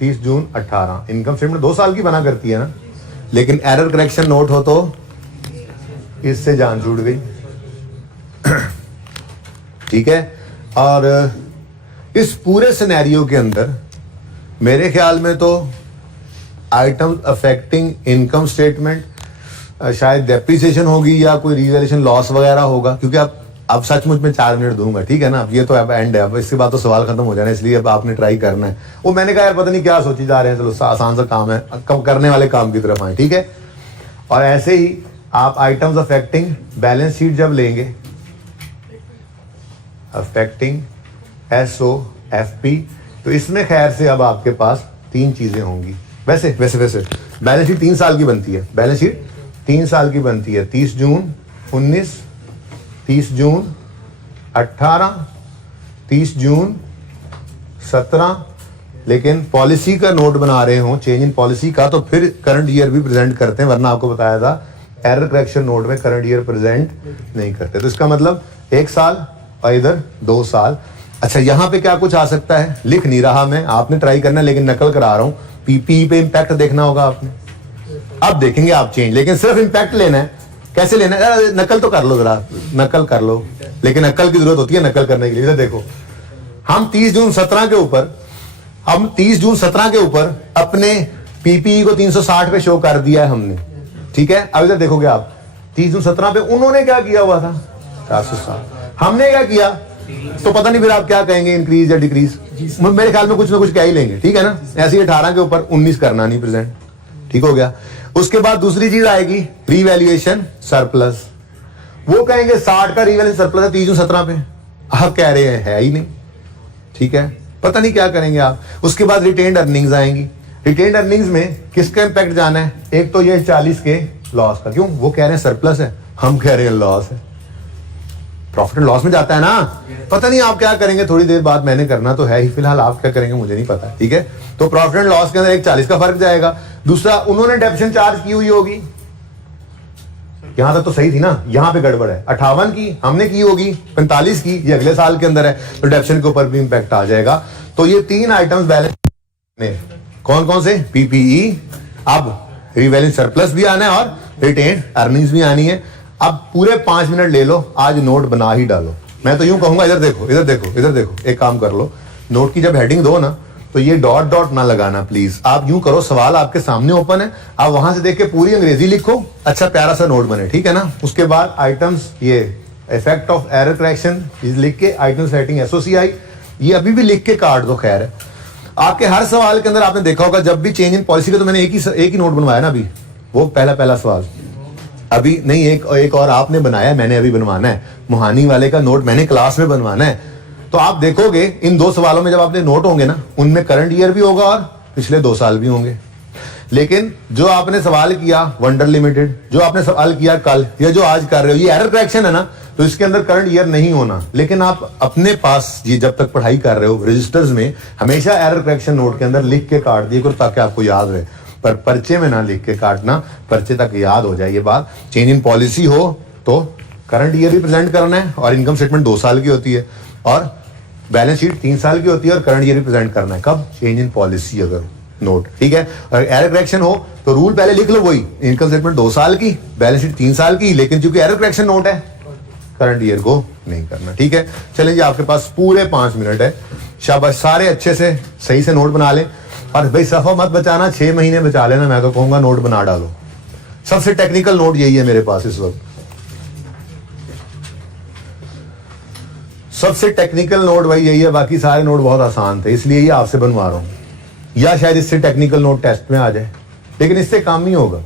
30 जून 18 इनकम स्टेटमेंट 2 साल की बना करती है ना, लेकिन एरर करेक्शन नोट हो तो इससे जान छूट गई। ठीक है, और इस पूरे सिनेरियो के अंदर मेरे ख्याल में तो आइटम्स अफेक्टिंग इनकम स्टेटमेंट शायद डेप्रिसिएशन होगी या कोई रिवैल्यूएशन लॉस वगैरह होगा, क्योंकि अब सचमुच में 4 मिनट दूंगा, ठीक है ना। अब ये तो अब एंड है, अब इसके बाद तो सवाल खत्म हो जाना है, इसलिए अब आपने ट्राई करना है। वो मैंने कहा यार पता नहीं क्या सोची जा रहे हैं, चलो आसान सा काम है, कम करने वाले काम की तरफ आए, ठीक है। और ऐसे ही आप आइटम्स अफेक्टिंग बैलेंस शीट जब लेंगे, अफेक्टिंग SOFP, तो इसमें खैर से अब आपके पास 3 चीजें होंगी। वैसे बैलेंस शीट 3 साल की बनती है, बैलेंस शीट 3 साल की बनती है। 30 जून 19, 30 जून 18, 30 जून 17, लेकिन पॉलिसी का नोट बना रहे हो, चेंज इन पॉलिसी का, तो फिर करंट ईयर भी प्रेजेंट करते हैं, वरना आपको बताया था एरर करेक्शन नोट में करंट ईयर प्रेजेंट नहीं करते। तो इसका मतलब 1 साल और इधर 2 साल। अच्छा, यहां पे क्या कुछ आ सकता है, लिख नहीं रहा मैं, आपने ट्राई करना, लेकिन नकल करा रहा हूं। पीपीई पे इंपैक्ट देखना होगा आपने, अब देखेंगे आप चेंज, लेकिन सिर्फ इंपैक्ट लेना है। कैसे लेना है, नकल तो कर लो जरा, नकल कर लो, लेकिन नकल की जरूरत होती है नकल करने के लिए। इधर देखो, हम 30 जून 17 के ऊपर, हम 30 जून 17 के ऊपर अपने पीपीई को 360 पे शो कर दिया है हमने, ठीक है। अब इधर देखोगे आप, 30 जून 17 पे उन्होंने क्या किया हुआ था 460, हमने क्या किया, तो पता नहीं फिर आप क्या कहेंगे, इंक्रीज या डिक्रीज। मेरे ख्याल में कुछ ना कुछ क्या ही लेंगे, ठीक है ना। ऐसे ही 18 के ऊपर 19 करना नहीं प्रेजेंट, ठीक हो गया। उसके बाद दूसरी चीज आएगी रीवैल्यूएशन सरप्लस, वो कहेंगे 60 का रीवैल्यूएशन सरप्लस है 30 जून 17 पे, आप कह रहे हैं है ही नहीं, ठीक है, पता नहीं क्या करेंगे आप। उसके बाद रिटेन्ड अर्निंग्स आएंगी, रिटेन्ड अर्निंग्स में किसका इंपैक्ट जाना है, एक तो ये 40 के लॉस का, क्यों, वो कह रहे हैं सरप्लस है, हम कह रहे हैं लॉस है, प्रॉफिट एंड लॉस में जाता है ना। पता नहीं आप क्या करेंगे, थोड़ी देर बाद मैंने करना तो है ही, फिलहाल आप क्या करेंगे मुझे नहीं पता, ठीक है। तो प्रॉफिट एंड लॉस के अंदर एक 40 का फर्क जाएगा। दूसरा, उन्होंने डेप्शन चार्ज की हुई होगी, यहां तक तो सही थी ना, यहां पे गड़बड़ है, 58 की हमने की होगी, 45 की, ये अगले साल के अंदर है, तो डेप्शन के ऊपर भी इंपैक्ट आ जाएगा। तो ये 3 आइटम्स बैलेंस में कौन कौन से, पीपीई, अब रिवैल्यूएशन सरप्लस भी आना है और रिटेन्ड अर्निंग्स भी आनी है। अब पूरे 5 मिनट ले लो, आज नोट बना ही डालो। मैं तो यूं कहूंगा, इधर देखो, इधर देखो, इधर देखो, एक काम कर लो, नोट की जब हेडिंग दो ना, तो ये डॉट डॉट ना लगाना प्लीज। आप यूं करो, सवाल आपके सामने ओपन है, आप वहां से देख के पूरी अंग्रेजी लिखो, अच्छा प्यारा सा नोट बने, ठीक है ना। उसके बाद आइटम्स, ये इफेक्ट ऑफ एरर करेक्शन लिख के, आइटम्स सेटिंग SOCI, ये अभी भी लिख के काट दो। खैर है, आपके हर सवाल के अंदर आपने देखा होगा, जब भी चेंज इन पॉलिसी का, तो मैंने एक ही नोट बनवाया ना अभी, वो पहला सवाल, अभी नहीं, एक और आपने बनाया, मैंने अभी बनवाना है, मुहानी वाले का नोट मैंने क्लास में बनवाना है। तो आप देखोगे इन 2 सवालों में जब आपने नोट होंगे ना, उनमें करंट ईयर भी होगा और पिछले 2 साल भी होंगे। लेकिन जो आपने सवाल किया वंडर लिमिटेड, जो आपने सवाल किया कल, या जो आज कर रहे हो, ये एरर करेक्शन है ना, तो इसके अंदर करंट ईयर नहीं होना। लेकिन आप अपने पास ये जब तक पढ़ाई कर रहे हो, रजिस्टर्स में हमेशा एरर करेक्शन नोट के अंदर लिख के काट दिए करो, ताकि आपको याद रहे, पर पर्चे में ना लिख के काटना, पर्चे तक याद हो जाए ये बात। चेंज इन पॉलिसी हो तो करंट ईयर भी प्रेजेंट करना है, और इनकम स्टेटमेंट 2 साल की होती है, और बैलेंस शीट 3 साल की होती है, और करंट ईयर भी प्रेजेंट करना है, कब, चेंज इन पॉलिसी अगर नोट, ठीक है। और एरर करेक्शन हो तो रूल पहले लिख लो, वही इनकम स्टेटमेंट 2 साल की, बैलेंस शीट 3 साल की, लेकिन चूंकि एरर करेक्शन नोट है, करंट ईयर को नहीं करना, ठीक है। चलिए जी, आपके पास पूरे 5 मिनट है, शाबाश, सारे अच्छे से सही से नोट बना लें। और भाई सफा मत बचाना, 6 महीने बचा लेना, मैं तो कहूंगा नोट बना डालो। सबसे टेक्निकल नोट यही है मेरे पास इस वक्त, सबसे टेक्निकल नोट भाई यही है, बाकी सारे नोट बहुत आसान थे, इसलिए ये आपसे बनवा रहा हूं, या शायद इससे टेक्निकल नोट टेस्ट में आ जाए, लेकिन इससे काम नहीं होगा।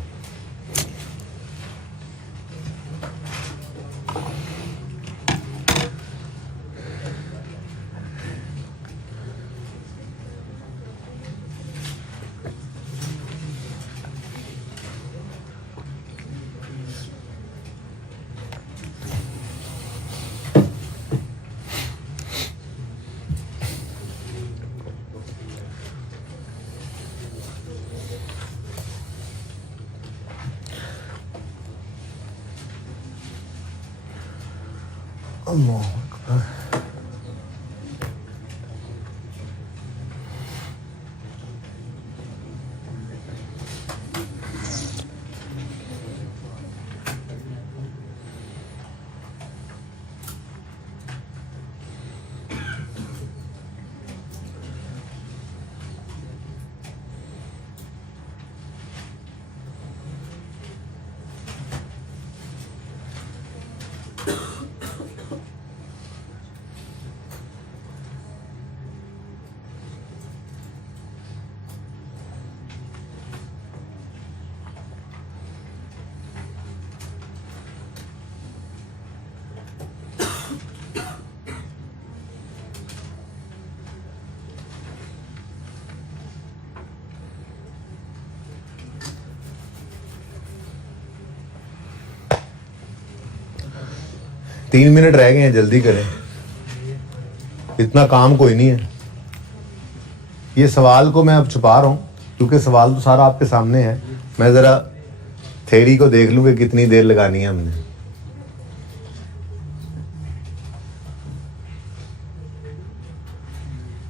अल्लाह अकबर। तीन मिनट रह गए हैं, जल्दी करें, इतना काम कोई नहीं है। ये सवाल को मैं अब छुपा रहा हूँ क्योंकि सवाल तो सारा आपके सामने है। मैं ज़रा थ्योरी को देख लूँ कि कितनी देर लगानी है हमने।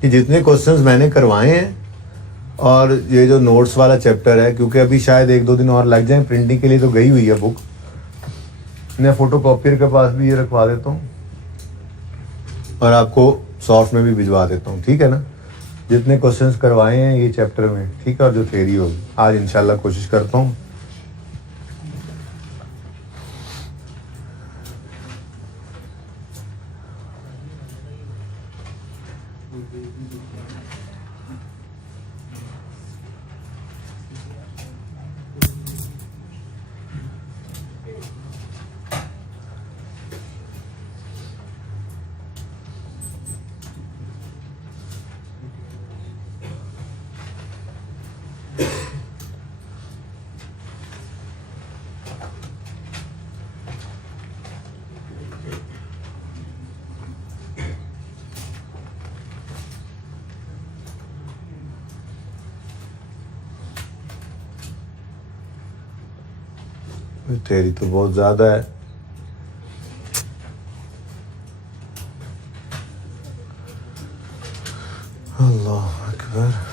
कि जितने क्वेश्चंस मैंने करवाए हैं और ये जो नोट्स वाला चैप्टर है, क्योंकि अभी शायद 1-2 दिन और लग जाएं, प्रिंटिंग के लिए तो गई हुई है बुक। मैं फोटोकॉपियर के पास भी ये रखवा देता हूँ और आपको सॉफ्ट में भी भिजवा देता हूँ, ठीक है ना। जितने क्वेश्चंस करवाए हैं ये चैप्टर में, ठीक है, और जो थ्योरी होगी आज इंशाल्लाह कोशिश करता हूँ। थ्योरी तो बहुत ज्यादा है। अल्लाह अकबर।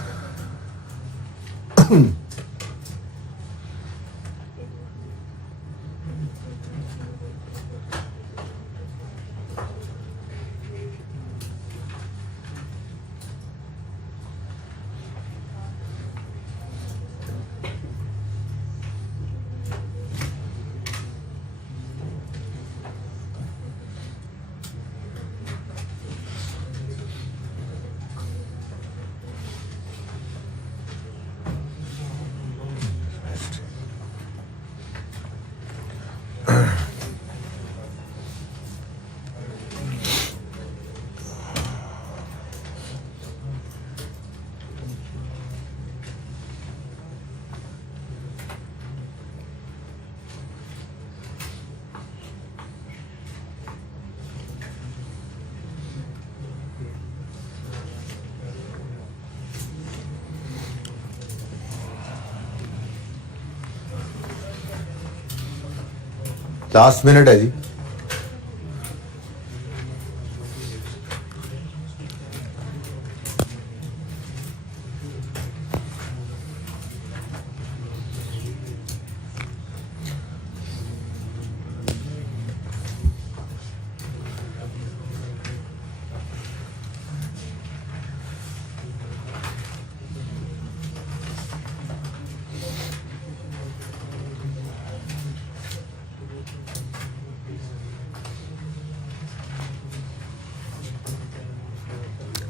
लास्ट मिनट है जी।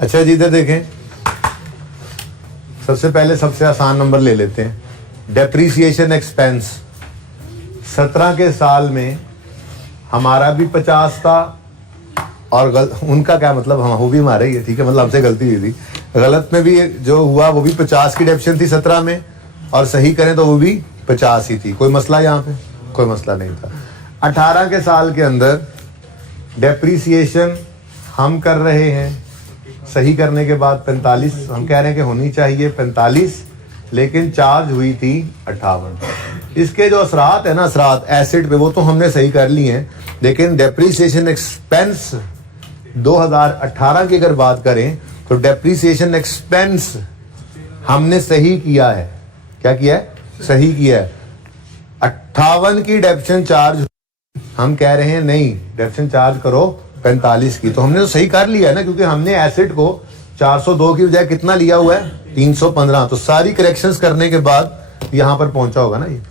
अच्छा जी, इधर देखें, सबसे पहले सबसे आसान नंबर ले लेते हैं। डेप्रीसिएशन एक्सपेंस 17 के साल में हमारा भी 50 था और उनका क्या मतलब, हम वो भी हमारा ही है, ठीक है, मतलब हमसे गलती हुई थी। गलत में भी जो हुआ वो भी 50 की डेप्शन थी 17 में, और सही करें तो वो भी 50 ही थी। कोई मसला यहाँ पे? कोई मसला नहीं था। 18 के साल के अंदर डेप्रीसिएशन हम कर रहे हैं, सही करने के बाद 45 हम कह रहे हैं कि होनी चाहिए 45, लेकिन चार्ज हुई थी 58। इसके जो असरात है ना, असरात एसिड पे, वो तो हमने सही कर लिए हैं, लेकिन डेप्रीसिएशन एक्सपेंस 2018 की अगर बात करें तो डेप्रीसिएशन एक्सपेंस हमने सही किया है। क्या किया है? सही किया है। 58 की डेप्शन चार्ज, हम कह रहे हैं नहीं, डेप्शन चार्ज करो 45 की, तो हमने तो सही कर लिया है ना, क्योंकि हमने एसिड को 402 की बजाय कितना लिया हुआ है? 315। तो सारी करेक्शंस करने के बाद यहां पर पहुंचा होगा ना ये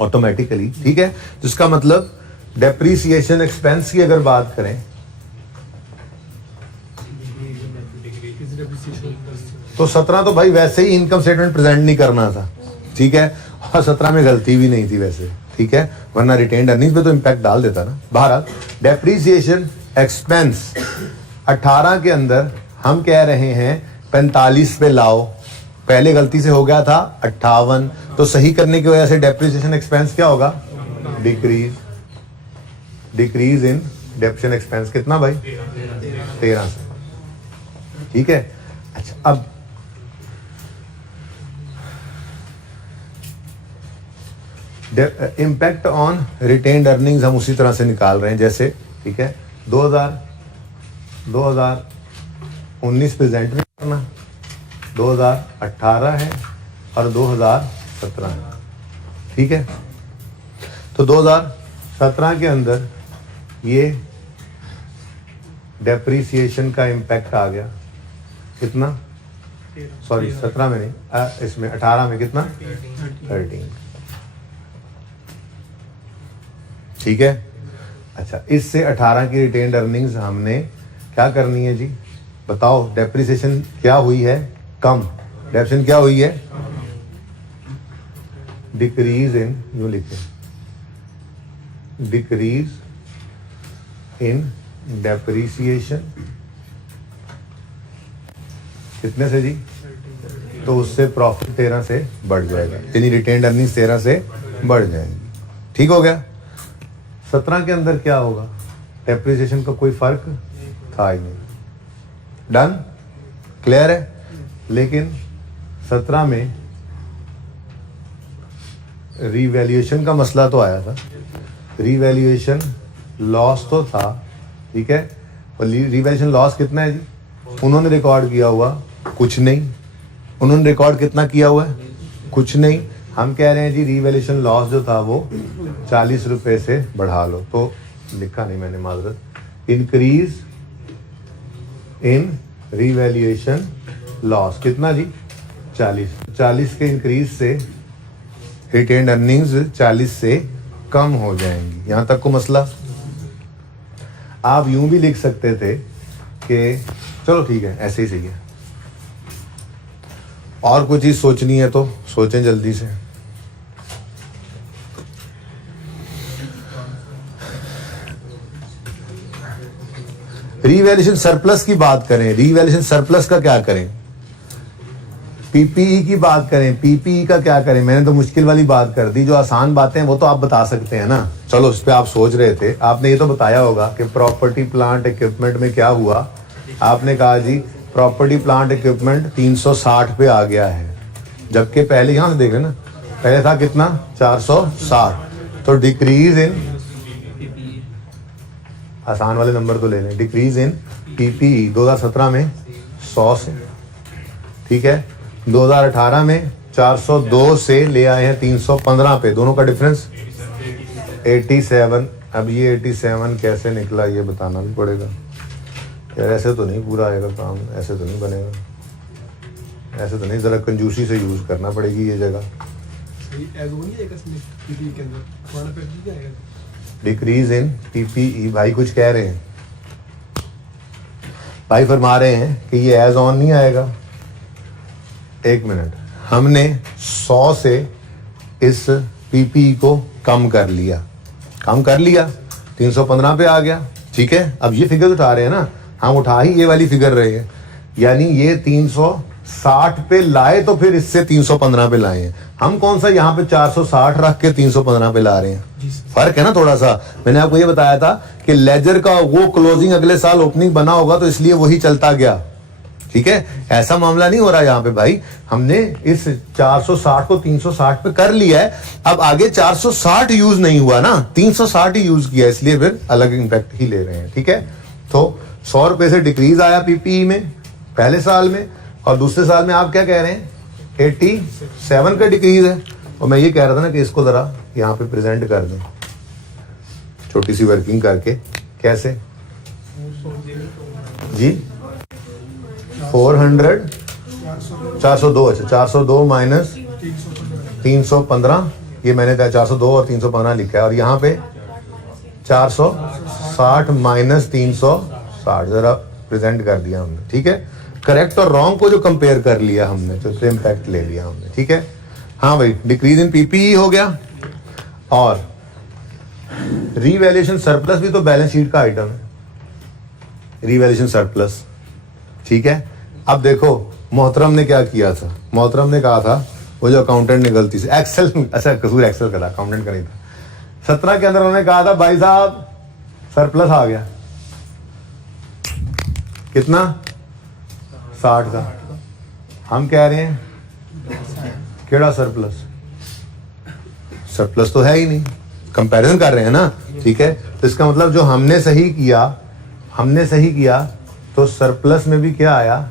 ऑटोमेटिकली। ठीक है, तो इसका मतलब डेप्रीसिएशन एक्सपेंस की अगर बात करें तो 17 तो भाई वैसे ही इनकम स्टेटमेंट प्रेजेंट नहीं करना था। ठीक है, और 17 में गलती भी नहीं थी वैसे। ठीक है, वरना रिटेन्ड अर्निंग्स पे तो इम्पैक्ट डाल देता ना। बहरहाल डेप्रीसिएशन एक्सपेंस 18 के अंदर हम कह रहे हैं 45 पे लाओ। पहले गलती से हो गया था 58, तो सही करने की वजह से डेप्रीसिएशन एक्सपेंस क्या होगा? डिक्रीज इन डेप्रिसिएशन एक्सपेंस कितना भाई? 13 से। ठीक है, अच्छा अब इम्पैक्ट ऑन रिटेन्ड अर्निंग्स हम उसी तरह से निकाल रहे हैं जैसे, ठीक है, 2019 प्रेजेंट में करना, 2018 है और 2017 है। ठीक है, तो 2017 के अंदर ये डेप्रीसिएशन का इम्पैक्ट आ गया कितना? सॉरी 17 में नहीं, इसमें 18 में कितना? 13। ठीक है, अच्छा इससे 18 की रिटेन्ड अर्निंग्स हमने क्या करनी है जी? बताओ, डेप्रिसिएशन क्या हुई है? कम। डेप्रिसिएशन क्या हुई है? डिक्रीज इन, यूं लिखें, डिक्रीज इन डेप्रिसिएशन कितने से जी? तो उससे प्रॉफिट 13 से बढ़ जाएगा, यानी रिटेन्ड अर्निंग्स 13 से बढ़ जाएंगी। ठीक हो गया। 17 के अंदर क्या होगा? डेप्रिसिएशन का कोई फर्क था ही नहीं। डन, क्लियर है। लेकिन 17 में रीवैल्यूएशन का मसला तो आया था, रीवैल्यूएशन लॉस तो था। ठीक है, और रीवैल्यूएशन लॉस कितना है जी? उन्होंने रिकॉर्ड किया हुआ कुछ नहीं। उन्होंने रिकॉर्ड कितना किया हुआ है? कुछ नहीं। हम कह रहे हैं जी रीवैल्यूएशन लॉस जो था वो 40 रुपए से बढ़ा लो, तो लिखा नहीं मैंने, माजरत। इंक्रीज इन रीवैल्यूएशन लॉस कितना जी? 40 के इंक्रीज से रिटेन्ड अर्निंग्स 40 से कम हो जाएंगी। यहां तक को मसला। आप यूं भी लिख सकते थे कि चलो ठीक है, ऐसे ही सही है, और कोई चीज सोचनी है तो सोचें जल्दी से। रीवैल्यूएशन सरप्लस की बात करें, रीवैल्यूएशन सरप्लस का क्या करें? पीपीई की बात करें, पीपीई का क्या करें? मैंने तो मुश्किल वाली बात कर दी, जो आसान बातें हैं वो तो आप बता सकते हैं ना। चलो, इस पे आप सोच रहे थे, आपने ये तो बताया होगा कि प्रॉपर्टी प्लांट इक्विपमेंट में क्या हुआ। आपने कहा जी प्रॉपर्टी प्लांट इक्विपमेंट 360 पे आ गया है, जबकि पहले यहां से देख रहे ना, पहले था कितना? 460। तो डिक्रीज इन, आसान वाले नंबर तो ले लें, डिक्रीज इन पीपीई 2017 में 100 से, ठीक है, 2018 में 402 से ले आए हैं 315 पे, दोनों का डिफरेंस 87। अब ये 87 कैसे निकला ये बताना भी पड़ेगा यार, ऐसे तो नहीं पूरा आएगा काम, ऐसे तो नहीं बनेगा, ऐसे तो नहीं, ज़रा कंजूसी से यूज़ करना पड़ेगी ये जगह। डिक्रीज इन पीपीई, भाई कुछ कह रहे हैं, भाई फरमा रहे हैं कि ये एज ऑन नहीं आएगा। एक मिनट, हमने 100 से इस पीपीई को कम कर लिया, 315 पे आ गया। ठीक है, अब ये फिगर उठा रहे हैं ना, हम उठा ही ये वाली फिगर रहे हैं, यानी ये 360 पे लाए तो फिर इससे 315 पे लाए हैं। हम कौन सा यहाँ पे 460 रख के 315 पे ला रहे हैं, फर्क है ना थोड़ा सा। मैंने आपको ये बताया था कि लेजर का वो क्लोजिंग अगले साल ओपनिंग बना होगा, तो इसलिए वही चलता गया। ठीक है, ऐसा मामला नहीं हो रहा यहाँ पे भाई, हमने इस 460 को 360 पे कर लिया है, अब आगे 460 यूज नहीं हुआ ना, 360 ही यूज किया, इसलिए फिर अलग इंपैक्ट ही ले रहे हैं। ठीक है, तो 100 रुपए से डिक्रीज आया पीपीई में पहले साल में, और दूसरे साल में आप क्या कह रहे हैं 87 का डिक्रीज है। और मैं ये कह रहा था ना कि इसको जरा यहाँ पे प्रेजेंट कर दें छोटी सी वर्किंग करके, कैसे जी 400 402, अच्छा 402 माइनस 315, ये मैंने 402 और 315 लिखा है, और यहाँ पे 460 माइनस 360 जरा प्रेजेंट कर दिया हमने। ठीक है, करेक्ट और रॉन्ग को जो कंपेयर कर लिया हमने, तो इससे इम्पैक्ट ले लिया हमने। ठीक है, हाँ भाई, डिक्रीज इन पीपीई हो गया, और रीवैल्यूएशन सरप्लस भी तो बैलेंस शीट का आइटम है, रीवैल्यूएशन सरप्लस। ठीक है, अब देखो मोहतरम ने क्या किया था, मोहतरम ने कहा था वो जो अकाउंटेंट ने गलती से एक्सेल, अच्छा कसूर एक्सेल का था, अकाउंटेंट का नहीं था, 17 के अंदर उन्होंने कहा था भाई साहब सरप्लस आ गया, कितना 60 का। हम कह रहे हैं केड़ा सरप्लस, सरप्लस तो है ही नहीं, कंपैरिजन कर रहे हैं ना। ठीक है, तो इसका मतलब जो हमने सही किया तो सरप्लस में भी क्या आया,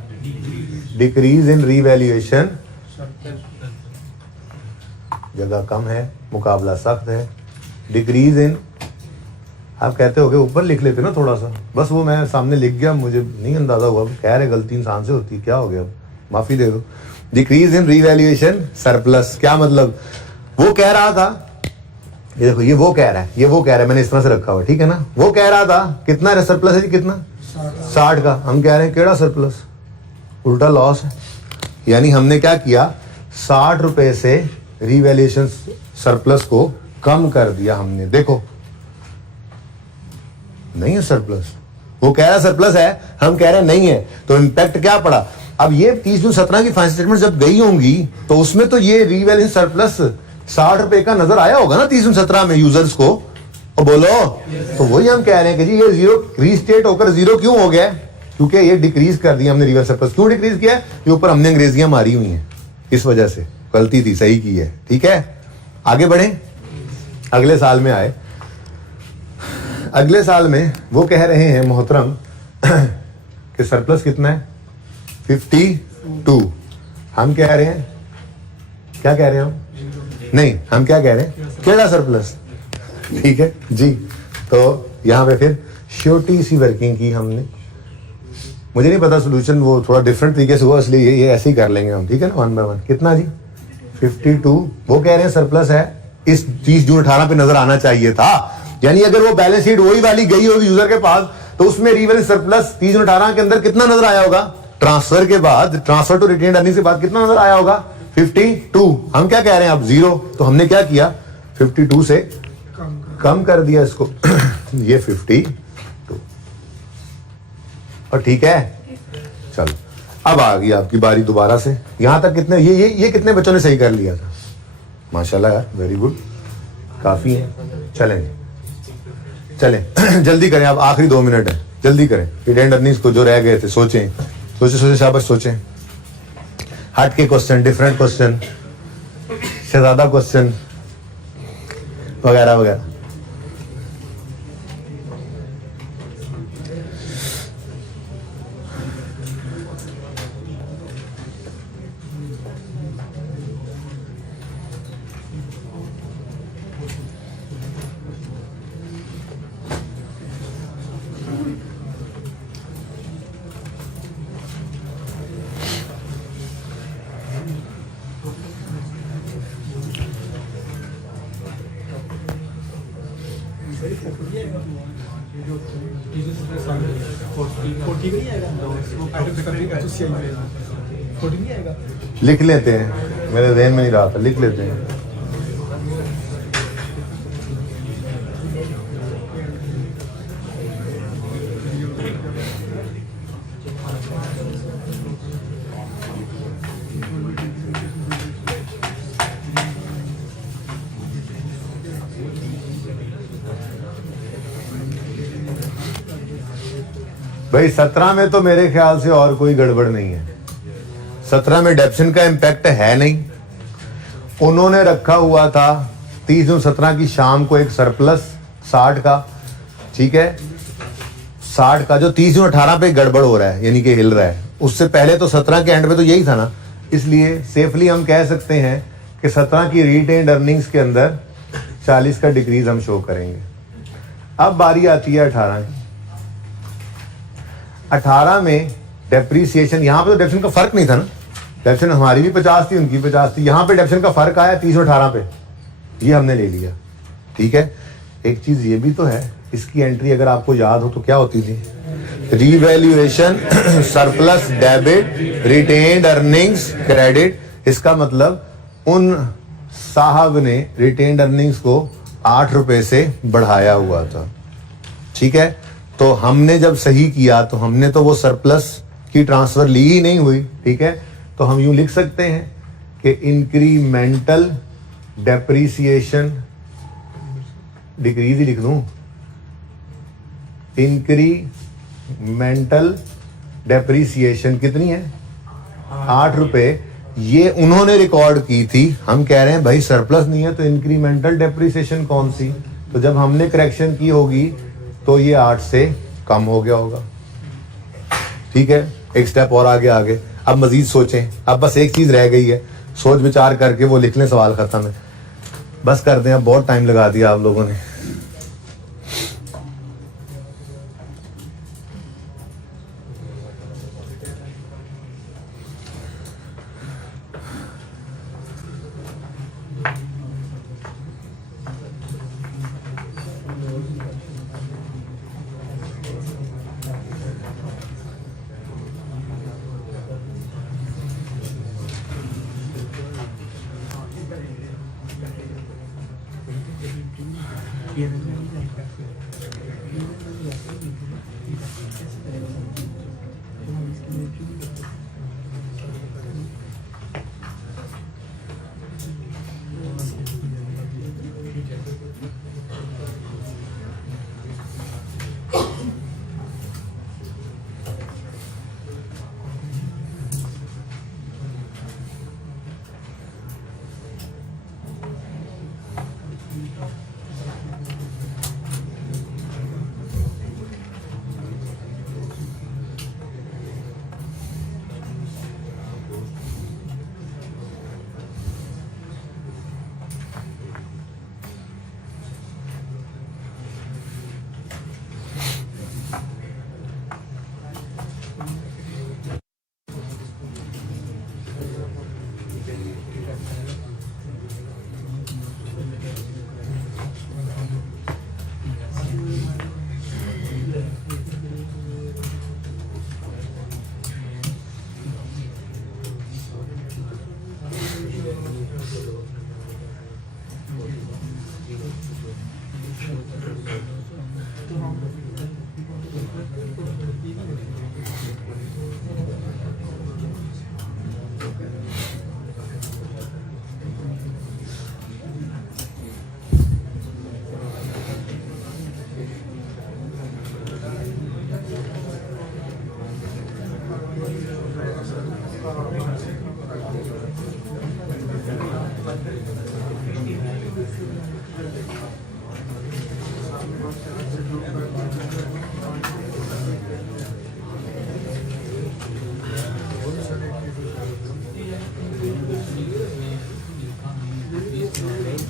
डिक्रीज इन रीवैल्यूएशन, जगह कम है, मुकाबला सख्त है, डिक्रीज इन, आप कहते हो कि ऊपर लिख लेते ना थोड़ा सा, बस वो मैं सामने लिख गया, मुझे नहीं अंदाजा हुआ, कह रहे गलती इंसान से होती, क्या हो गया, माफी दे दो। डिक्रीज इन रीवैल्यूएशन सरप्लस, क्या मतलब, वो कह रहा था, ये देखो ये वो कह रहा है, मैंने इस तरह से रखा हुआ, ठीक है ना, वो कह रहा था कितना सरप्लस है जी, कितना 60 का, हम कह रहे हैं केड़ा सरप्लस, उल्टा लॉस है। यानी हमने क्या किया, 60 रुपए से रीवैल्यूएशन सरप्लस को कम कर दिया हमने। देखो नहीं है सरप्लस, वो कह रहा सरप्लस है, हम कह रहे हैं नहीं है, तो इम्पैक्ट क्या पड़ा। अब ये 30 जून 17 की फाइनेंशियल स्टेटमेंट जब गई होंगी तो उसमें तो ये रीवैल्यूएशन सरप्लस 60 रुपए का नजर आया होगा ना 30 जून 17 में यूजर्स को, और बोलो तो वही हम कह रहे हैं कि जी ये जीरो रीस्टेट होकर जीरो क्यों हो गया, क्योंकि ये डिक्रीज कर दिया हमने रीवैल्यूएशन सरप्लस। क्यों डिक्रीज किया है, ये ऊपर हमने अंग्रेजियां मारी हुई हैं, इस वजह से गलती थी, सही की है। ठीक है, आगे बढ़े, अगले साल में आए, अगले साल में वो कह रहे हैं मोहतरम कि सरप्लस कितना है 52, हम कह रहे हैं, क्या कह रहे हैं हम, नहीं हम क्या कह रहे हैं, केड़ा सरप्लस। ठीक है जी, तो यहां पे फिर छोटी सी वर्किंग की हमने, मुझे नहीं पता सोल्यूशन वो थोड़ा डिफरेंट तरीके से हुआ, इसलिए ये ऐसे ही कर लेंगे हम। ठीक है ना, 1 बाय 1 कितना जी 52, वो कह रहे हैं सरप्लस है, इस 30 जून 18 पे नजर आना चाहिए था। यानी अगर वो बैलेंस शीट वही वाली गई होगी यूजर के पास, तो उसमें रीवैल्यूएशन सरप्लस 30 जून 18 के अंदर कितना नजर आया होगा, ट्रांसफर के बाद, ट्रांसफर टू रिटेन्ड अर्निंग के बाद कितना नजर आया होगा 52। हम क्या कह रहे हैं अब 0, तो हमने क्या किया 52 से कम कर दिया इसको ये 52, और ठीक है चलो अब आ गई आपकी बारी दोबारा से। यहां तक कितने ये कितने बच्चों ने सही कर लिया था, माशाल्लाह यार, वेरी गुड, काफी है। चलें जल्दी करें, अब आखिरी 2 मिनट है, जल्दी करें। रिटेन्ड अर्निंग्स को जो रह गए थे सोचें शाबाश सोचें, हट के क्वेश्चन, डिफरेंट क्वेश्चन, शहजादा क्वेश्चन वगैरह वगैरह। लिख लेते हैं, मेरे ज़हन में नहीं रहा था, लिख लेते हैं। भाई 17 में तो मेरे ख्याल से और कोई गड़बड़ नहीं है। 17 में डेप्शन का इम्पैक्ट है नहीं। उन्होंने रखा हुआ था 30 जून 17 की शाम को एक सरप्लस 60 का, ठीक है, 60 का जो 30 जून 18 पे गड़बड़ हो रहा है, यानी कि हिल रहा है। उससे पहले तो 17 के एंड में तो यही था ना, इसलिए सेफली हम कह सकते हैं कि 17 की रिटेन्ड अर्निंग्स के अंदर 40 का डिक्रीज हम शो करेंगे। अब बारी आती है 18 की। 18 में डेप्रीसिएशन, यहां पे तो डेप्शन का फर्क नहीं था ना, डेप्शन हमारी भी 50 थी, उनकी 50 थी। यहां पे डेप्शन का फर्क आया 30 और 18 पे, ये हमने ले लिया, ठीक है। एक चीज ये भी तो है, इसकी एंट्री अगर आपको याद हो तो क्या होती थी, revaluation surplus debit retained earnings credit. इसका मतलब उन साहब ने रिटेन्ड अर्निंग्स को 8 रुपए से बढ़ाया हुआ था, ठीक है। तो हमने जब सही किया तो हमने तो वो सरप्लस की ट्रांसफर ली ही नहीं हुई, ठीक है। तो हम यूं लिख सकते हैं कि इंक्रीमेंटल डेप्रीसिएशन, डिक्रीज ही लिख दूं, इंक्रीमेंटल डेप्रीसिएशन कितनी है, 8 रुपए। ये उन्होंने रिकॉर्ड की थी। हम कह रहे हैं भाई सरप्लस नहीं है तो इंक्रीमेंटल डेप्रीसिएशन कौन सी, तो जब हमने करेक्शन की होगी तो ये 8 से कम हो गया होगा, ठीक है। एक स्टेप और आगे। अब मजीद सोचें, अब बस एक चीज रह गई है, सोच विचार करके वो लिख लें, सवाल खत्म है, बस कर दें। अब बहुत टाइम लगा दिया आप लोगों ने।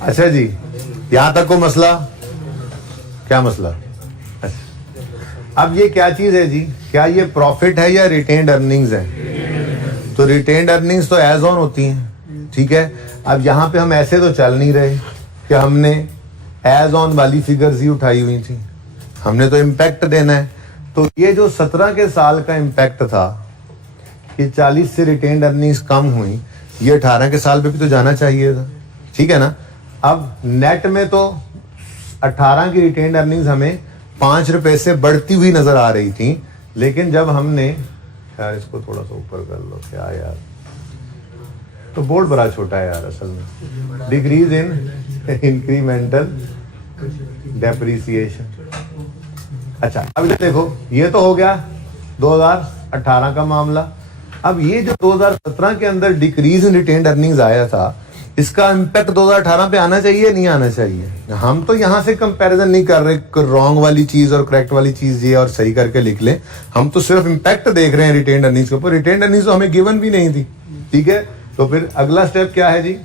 अच्छा जी, यहां तक को मसला, क्या मसला। अच्छा, अब ये क्या चीज है जी, क्या ये प्रॉफिट है या रिटेन्ड अर्निंग्स है। तो रिटेन्ड अर्निंग्स तो एज ऑन होती हैं, ठीक है। अब यहां पे हम ऐसे तो चल नहीं रहे कि हमने एज ऑन वाली फिगर्स ही उठाई हुई थी, हमने तो इम्पैक्ट देना है। तो ये जो 17 के साल का इम्पैक्ट था कि 40 से रिटेन्ड अर्निंग्स कम हुई, ये 18 के साल पे भी तो जाना चाहिए था, ठीक है ना। अब नेट में तो 18 की रिटेन्ड अर्निंग्स हमें 5 रुपए से बढ़ती हुई नजर आ रही थी, लेकिन जब हमने, यार इसको थोड़ा सा ऊपर कर लो, क्या यार, तो बोर्ड बड़ा छोटा है यार असल में। Decrease in incremental depreciation. अच्छा, अब देखो, ये तो हो गया 2018 का मामला। अब ये जो 2017 के अंदर डिक्रीज इन रिटेन्ड अर्निंग्स आया था, इसका इम्पैक्ट 2018 पे आना चाहिए नहीं आना चाहिए? हम तो यहाँ से कंपैरिजन नहीं कर रहे, रॉन्ग वाली चीज और करेक्ट वाली चीज ये और सही करके लिख लें, हम तो सिर्फ इम्पैक्ट देख रहे हैं रिटेन्ड अर्निंग्स के ऊपर। रिटेन्ड अर्निंग्स तो हमें गिवन भी नहीं थी, ठीक है। तो फिर अगला स्टेप क्या है जी?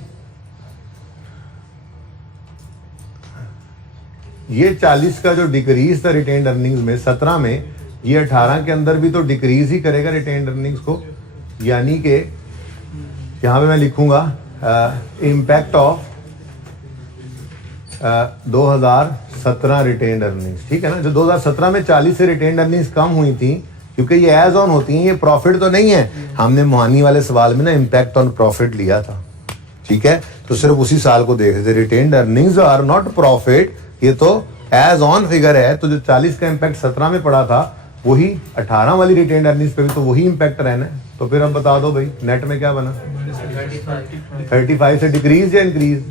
ये 40 का जो डिक्रीज था रिटेन्ड अर्निंग्स में 17 में, ये 18 के अंदर भी तो डिक्रीज ही करेगा रिटेन्ड अर्निंग्स को। यानी कि यहां पे मैं लिखूंगा इम्पैक्ट ऑफ 2017 रिटेन्ड अर्निंग्स, ठीक है ना। जो 2017 में 40 से रिटेन्ड अर्निंग्स कम हुई थी, क्योंकि ये एज ऑन होती हैं, ये प्रॉफिट तो नहीं है। हमने मोहानी वाले सवाल में ना इम्पैक्ट ऑन प्रॉफिट लिया था, ठीक है। तो सिर्फ उसी साल को देख रहे थे। Retained earnings are not profit, ये तो एज ऑन फिगर है। तो जो 40 का इम्पैक्ट 17 में पड़ा था, वही 18 वाली रिटेन्ड अर्निंग्स पे भी तो वही इम्पैक्ट रहना है। तो फिर अब बता दो भाई, नेट में क्या बना? 35 से डिक्रीज या इंक्रीज?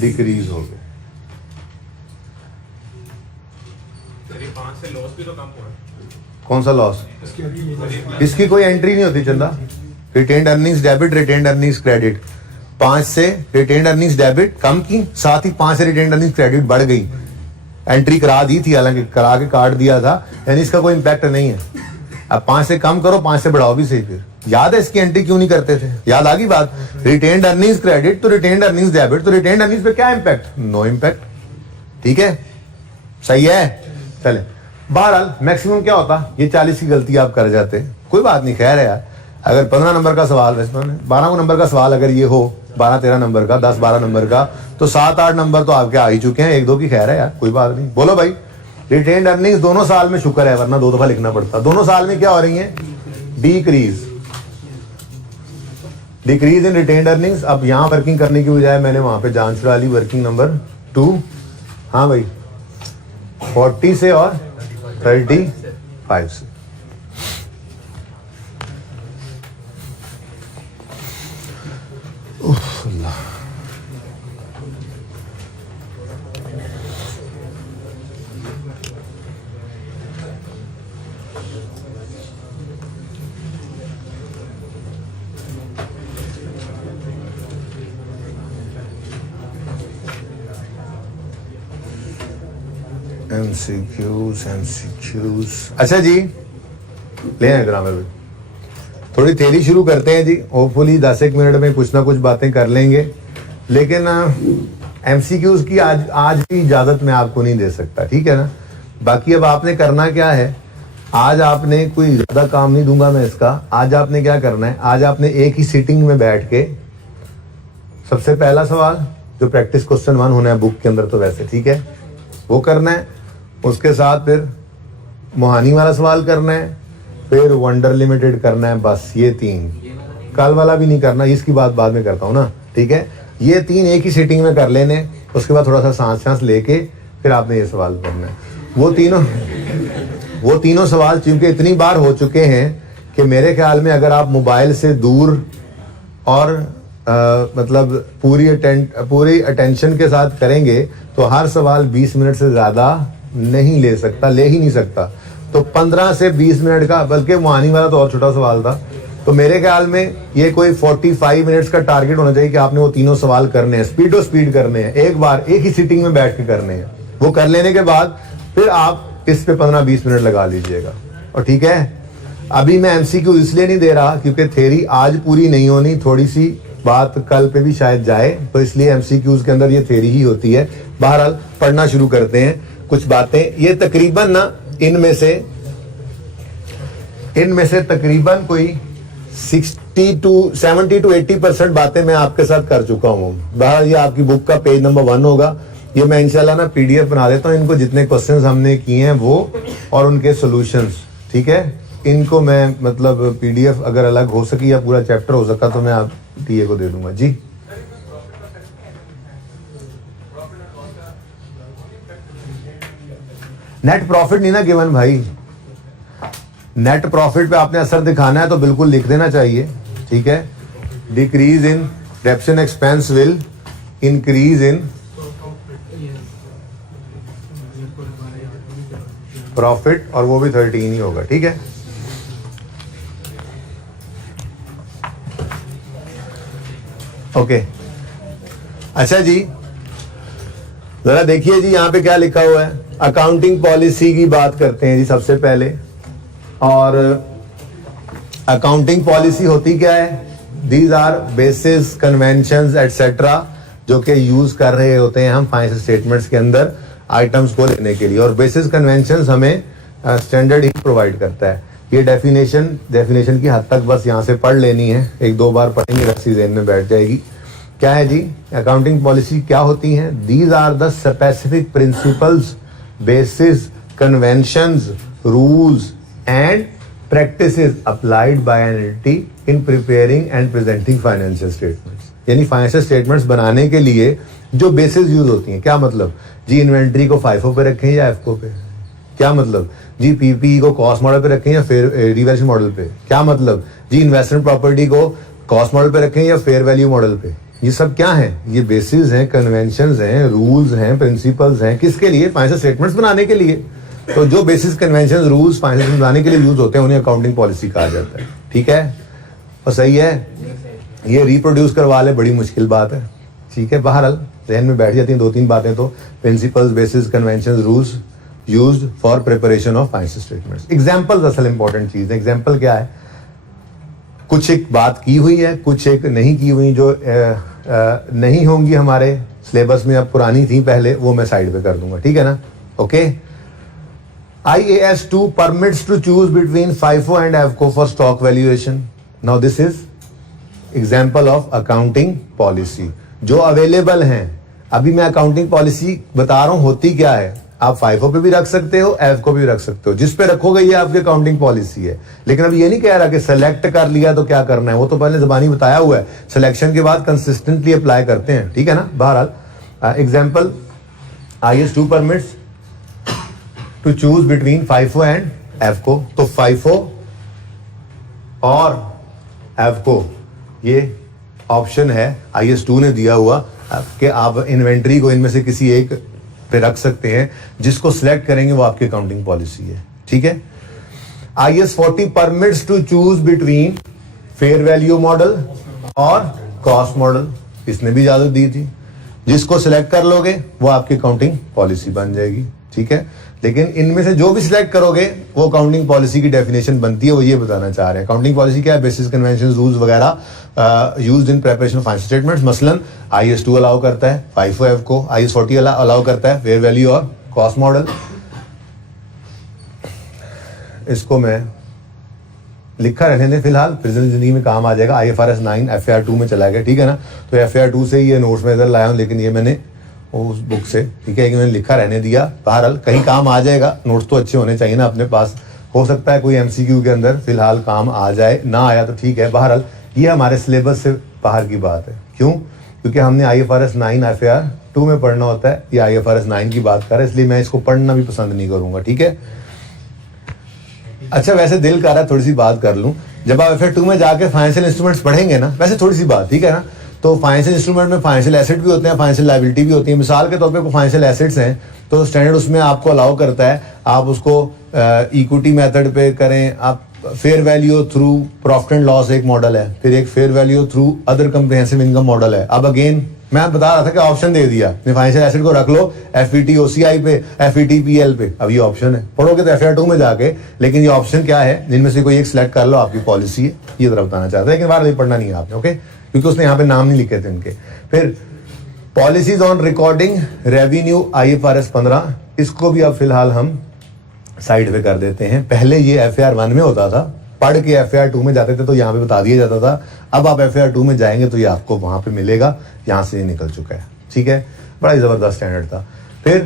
डिक्रीज हो गए। 5 से लॉस भी तो कम हुआ। कौन सा लॉस? इसकी कोई एंट्री नहीं होती चंदा। Retained earnings debit, retained earnings credit. 5 से रिटेन्ड अर्निंग्स डेबिट कम की, साथ ही 5 से रिटेन्ड अर्निंग्स क्रेडिट बढ़ गई। एंट्री करा दी थी, हालांकि करा के काट दिया था, यानी इसका कोई इम्पैक्ट नहीं है। अब 5 से कम करो, 5 से बढ़ाओ भी सही। फिर याद है इसकी एंट्री क्यों नहीं करते थे? याद आ गई बात? रिटेन्ड अर्निंग्स क्रेडिट तो रिटेन्ड अर्निंग्स डेबिट, तो रिटेन्ड अर्निंग्स पे क्या इम्पैक्ट? नो इम्पैक्ट, ठीक है, सही है। चले, बहरहाल मैक्सिमम क्या होता? ये 40 की गलती आप कर जाते, कोई बात नहीं, खैर है यार। अगर 15 नंबर का सवाल, 12 नंबर का सवाल अगर ये हो, 12-13 नंबर का, 10-12 नंबर का, तो 7-8 नंबर तो आपके आ ही चुके हैं। 1-2 की खैर है यार, कोई बात नहीं। बोलो भाई, रिटेन्ड अर्निंग्स दोनों साल में, शुक्र है, वरना 2 दफा लिखना पड़ता। दोनों साल में क्या हो रही है? Decrease, decrease in retained earnings. अब यहां वर्किंग करने की बजाय मैंने वहां पे जांच चला ली, वर्किंग नंबर 2। हाँ भाई, 40 से और 35 से। अल्लाह, MCQs। अच्छा जी, ले आए ग्रामर में थोड़ी थ्योरी शुरू करते हैं जी। होपफुली 10-1 मिनट में कुछ ना कुछ बातें कर लेंगे, लेकिन MCQs की आज भी इजाजत मैं आपको नहीं दे सकता, ठीक है ना। बाकी अब आपने करना क्या है, आज आपने कोई ज्यादा काम नहीं दूंगा मैं इसका। आज आपने क्या करना है, आज आपने एक ही सीटिंग में बैठ के सबसे पहला सवाल जो प्रैक्टिस क्वेश्चन 1 होना है बुक के अंदर, तो वैसे ठीक है, वो करना है। उसके साथ फिर मोहानी वाला सवाल करना है, फिर वंडर लिमिटेड करना है, बस ये 3। कल वाला भी नहीं करना, इसकी बात बाद में करता हूँ ना, ठीक है। ये 3 एक ही सीटिंग में कर लेने, उसके बाद थोड़ा सा सांस लेके फिर आपने ये सवाल करना है। वो तीनों सवाल चूंकि इतनी बार हो चुके हैं कि मेरे ख्याल में अगर आप मोबाइल से दूर और मतलब पूरी अटेंशन के साथ करेंगे तो हर सवाल 20 मिनट से ज्यादा नहीं ले सकता, ले ही नहीं सकता। तो 15 से 20 मिनट का, बल्कि मोहानी वाला तो और छोटा सवाल था, तो मेरे ख्याल में ये कोई 45 मिनट्स का टारगेट होना चाहिए कि आपने वो तीनों सवाल करने हैं, स्पीड करने हैं, एक बार एक ही सीटिंग में बैठ के करने हैं। वो कर लेने के बाद फिर आप इस पे 15-20 मिनट लगा लीजिएगा, और ठीक है। अभी मैं MCQ इसलिए नहीं दे रहा क्योंकि थ्योरी आज पूरी नहीं होनी, थोड़ी सी बात कल पे भी शायद जाए, तो इसलिए MCQs के अंदर ये थ्योरी ही होती है। बहरहाल पढ़ना शुरू करते हैं कुछ बातें। ये तकरीबन ना इनमें से तकरीबन कोई 70 to 80% बातें मैं आपके साथ कर चुका हूँ। बहरहाल ये आपकी बुक का पेज नंबर 1 होगा। ये मैं इंशाल्लाह ना PDF बना देता हूँ, इनको जितने क्वेश्चंस हमने किए हैं वो और उनके सॉल्यूशंस, ठीक है। इनको मैं मतलब PDF अगर अलग हो सकी या पूरा चैप्टर हो सका तो मैं आप TA को दे दूंगा जी। नेट प्रॉफिट नहीं ना गिवन भाई, नेट प्रॉफिट पे आपने असर दिखाना है तो बिल्कुल लिख देना चाहिए, ठीक है। Decrease in डेप्शन expense will increase in profit, और वो भी 13 ही होगा, ठीक है। ओके अच्छा जी, जरा देखिए जी यहाँ पे क्या लिखा हुआ है। अकाउंटिंग पॉलिसी की बात करते हैं जी सबसे पहले। और अकाउंटिंग पॉलिसी होती क्या है? These are basis conventions etcetera जो कि यूज कर रहे होते हैं हम फाइनेंशियल स्टेटमेंट्स के अंदर आइटम्स को लेने के लिए। और बेसिस कन्वेंशंस हमें स्टैंडर्ड ही प्रोवाइड करता है। ये डेफिनेशन की हद तक बस यहाँ से पढ़ लेनी है, एक दो बार पढ़ेंगे रस्सी ज़हन में बैठ जाएगी। क्या है जी अकाउंटिंग पॉलिसी? क्या होती है? These are the specific principles, basis, conventions, rules and practices applied by an entity in preparing and presenting financial statements। यानी फाइनेंशियल स्टेटमेंट्स बनाने के लिए जो बेसिस यूज होती हैं। क्या मतलब जी? इन्वेंट्री को फाइफो पे रखें या एफको पे? क्या मतलब जी? पीपी को कॉस्ट मॉडल पे रखें या फेयर रिवैल्यूएशन मॉडल पे? क्या मतलब जी? इन्वेस्टमेंट प्रॉपर्टी को कॉस्ट मॉडल पे रखें या फेयर वैल्यू मॉडल पे? ये सब क्या है? ये बेसिस हैं, कन्वेंशंस हैं, रूल्स हैं, प्रिंसिपल्स हैं। किसके लिए? फाइनेंशियल स्टेटमेंट्स बनाने के लिए। तो जो बेसिस कन्वेंशन रूल्स फाइनेंशियल बनाने के लिए यूज होते हैं उन्हें अकाउंटिंग पॉलिसी कहा जाता है। ठीक है और सही है? ये रिप्रोड्यूस करवा ले, बड़ी मुश्किल बात है। ठीक है, बहरहाल जहन में बैठ जाती हैं दो तीन बातें तो। Principles, basis, convention, rules used for preparation of financial statements. Examples असल इंपॉर्टेंट चीज है। एग्जाम्पल क्या है? कुछ एक बात की हुई है, कुछ एक नहीं की हुई, जो नहीं होंगी हमारे सिलेबस में, अब पुरानी थी पहले, वो मैं साइड पे कर दूंगा। ठीक है ना? Okay. IAS 2 permits to choose between FIFO and AVCO for stock valuation. Now this is example of accounting policy जो अवेलेबल हैं। अभी मैं अकाउंटिंग पॉलिसी बता रहा हूं होती क्या है। आप FIFO पे भी रख सकते हो, AVCO पे भी रख सकते हो, जिस पे रखोगे ये आपकी अकाउंटिंग पॉलिसी है। लेकिन अब ये नहीं कह रहा कि सेलेक्ट कर लिया तो क्या करना है, वो तो पहले ज़बानी बताया हुआ है। सिलेक्शन के बाद कंसिस्टेंटली अप्लाई करते हैं। ठीक है ना? बहरहाल example, IAS 2 permits to choose between FIFO and AVCO। तो FIFO और AVCO ये ऑप्शन है IAS 2 ने दिया हुआ कि आप इन्वेंट्री को इनमें से किसी एक पे रख सकते हैं। जिसको सिलेक्ट करेंगे वो आपकी अकाउंटिंग पॉलिसी है। ठीक है। IAS 40 permits to choose between fair value model और कॉस्ट मॉडल। इसने भी इजाजत दी थी। जिसको सिलेक्ट कर लोगे वो आपकी अकाउंटिंग पॉलिसी बन जाएगी। ठीक है। लेकिन इनमें से जो भी सिलेक्ट करोगे वो अकाउंटिंग पॉलिसी की डेफिनेशन बनती है। वो ये बताना चाह रहे हैं अकाउंटिंग पॉलिसी क्या है। बेसिस, कन्वेंशन, रूल्स वगैरह used in preparation of financial statements. मसलन IAS 2 अलाउ करता है, FIFO AVCO, IAS 40 अलाउ करता है फेयर वैल्यू और कॉस्ट मॉडल। इसको मैं लिखा रहने दें फिलहाल, प्रेजेंट जिंदगी में काम आ जाएगा। IFRS 9 FAR 2 में चला गया। ठीक है ना? तो FAR 2 से ये नोट्स में इधर लाया हूँ, लेकिन ये मैंने उस बुक से, ठीक है, कि मैंने लिखा रहने दिया। बहरहाल कहीं काम आ जाएगा। नोट्स तो अच्छे होने चाहिए ना अपने पास। हो सकता है कोई MCQ के अंदर फिलहाल काम आ जाए, ना आया तो ठीक है। बहरहाल ये हमारे सिलेबस से बाहर की बात है। क्यों? क्योंकि हमने IFRS 9 FAR 2 में पढ़ना होता है। ये IFRS 9 की बात कर रहा है, इसलिए मैं इसको पढ़ना भी पसंद नहीं करूंगा। ठीक है। अच्छा, वैसे दिल कर रहा है थोड़ी सी बात कर लूं। जब आप FAR 2 में जाके फाइनेंशियल इंस्ट्रूमेंट्स पढ़ेंगे ना, वैसे थोड़ी सी बात, ठीक है ना? तो फाइनेंशियल इंस्ट्रूमेंट में फाइनेंशियल एसेट भी होते हैं, फाइनेंशियल लायबिलिटी भी होती है। मिसाल के तौर पे फाइनेंशियल एसेट्स हैं तो स्टैंडर्ड उसमें आपको अलाउ करता है आप उसको इक्विटी मेथड पे करें। आप fair value through profit and loss एक मॉडल है, फिर एक fair value through other comprehensive income model है। अब अगेन मैं बता रहा था कि ऑप्शन दे दिया, फाइनेंशियल एसेट को रख लो FET OCI पे, FET PL पे। अब ये ऑप्शन है, पढ़ोगे तो FAR 2 में जाके। लेकिन ये ऑप्शन क्या है, जिनमें से कोई एक सिलेक्ट कर लो, आपकी पॉलिसी है। ये तरह बताना चाहता है, लेकिन बार पढ़ना नहीं है आपने। ओके, क्योंकि उसने यहाँ पे नाम नहीं लिखे थे उनके। फिर policies on recording revenue IFRS 15, इसको भी अब फिलहाल हम साइड पे कर देते हैं। पहले ये FAR 1 में होता था, पढ़ के FAR 2 में जाते थे तो यहाँ पे बता दिया जाता था। अब आप FAR 2 में जाएंगे तो ये आपको वहां पे मिलेगा। यहाँ से ये निकल चुका है। ठीक है, बड़ा ही जबरदस्त स्टैंडर्ड था। फिर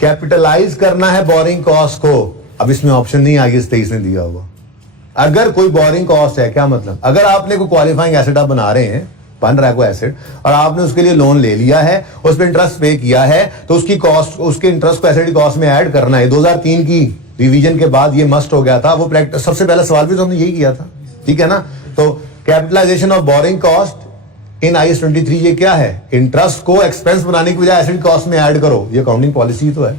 कैपिटलाइज करना है बोरिंग कॉस्ट को। अब इसमें ऑप्शन नहीं IAS 23 ने दिया हुआ। अगर कोई बोरिंग कॉस्ट है, क्या मतलब, अगर आपने कोई क्वालिफाइंग एसेट आप बना रहे हैं, बन रहा है कोई एसेट, और आपने उसके लिए लोन ले लिया है, उस पर इंटरेस्ट पे किया है, तो उसकी कॉस्ट, उसके इंटरेस्ट को एसेट की कॉस्ट में ऐड करना है। 2003 की रिवीजन के बाद ये मस्ट हो गया था। वो सबसे पहला सवाल भी तो हमने यही किया था। ठीक है ना? तो capitalisation of borrowing cost in IAS 23 ये क्या है? इंटरेस्ट को एक्सपेंस बनाने की बजाय एसेट कॉस्ट में ऐड करो। ये अकाउंटिंग पॉलिसी तो है।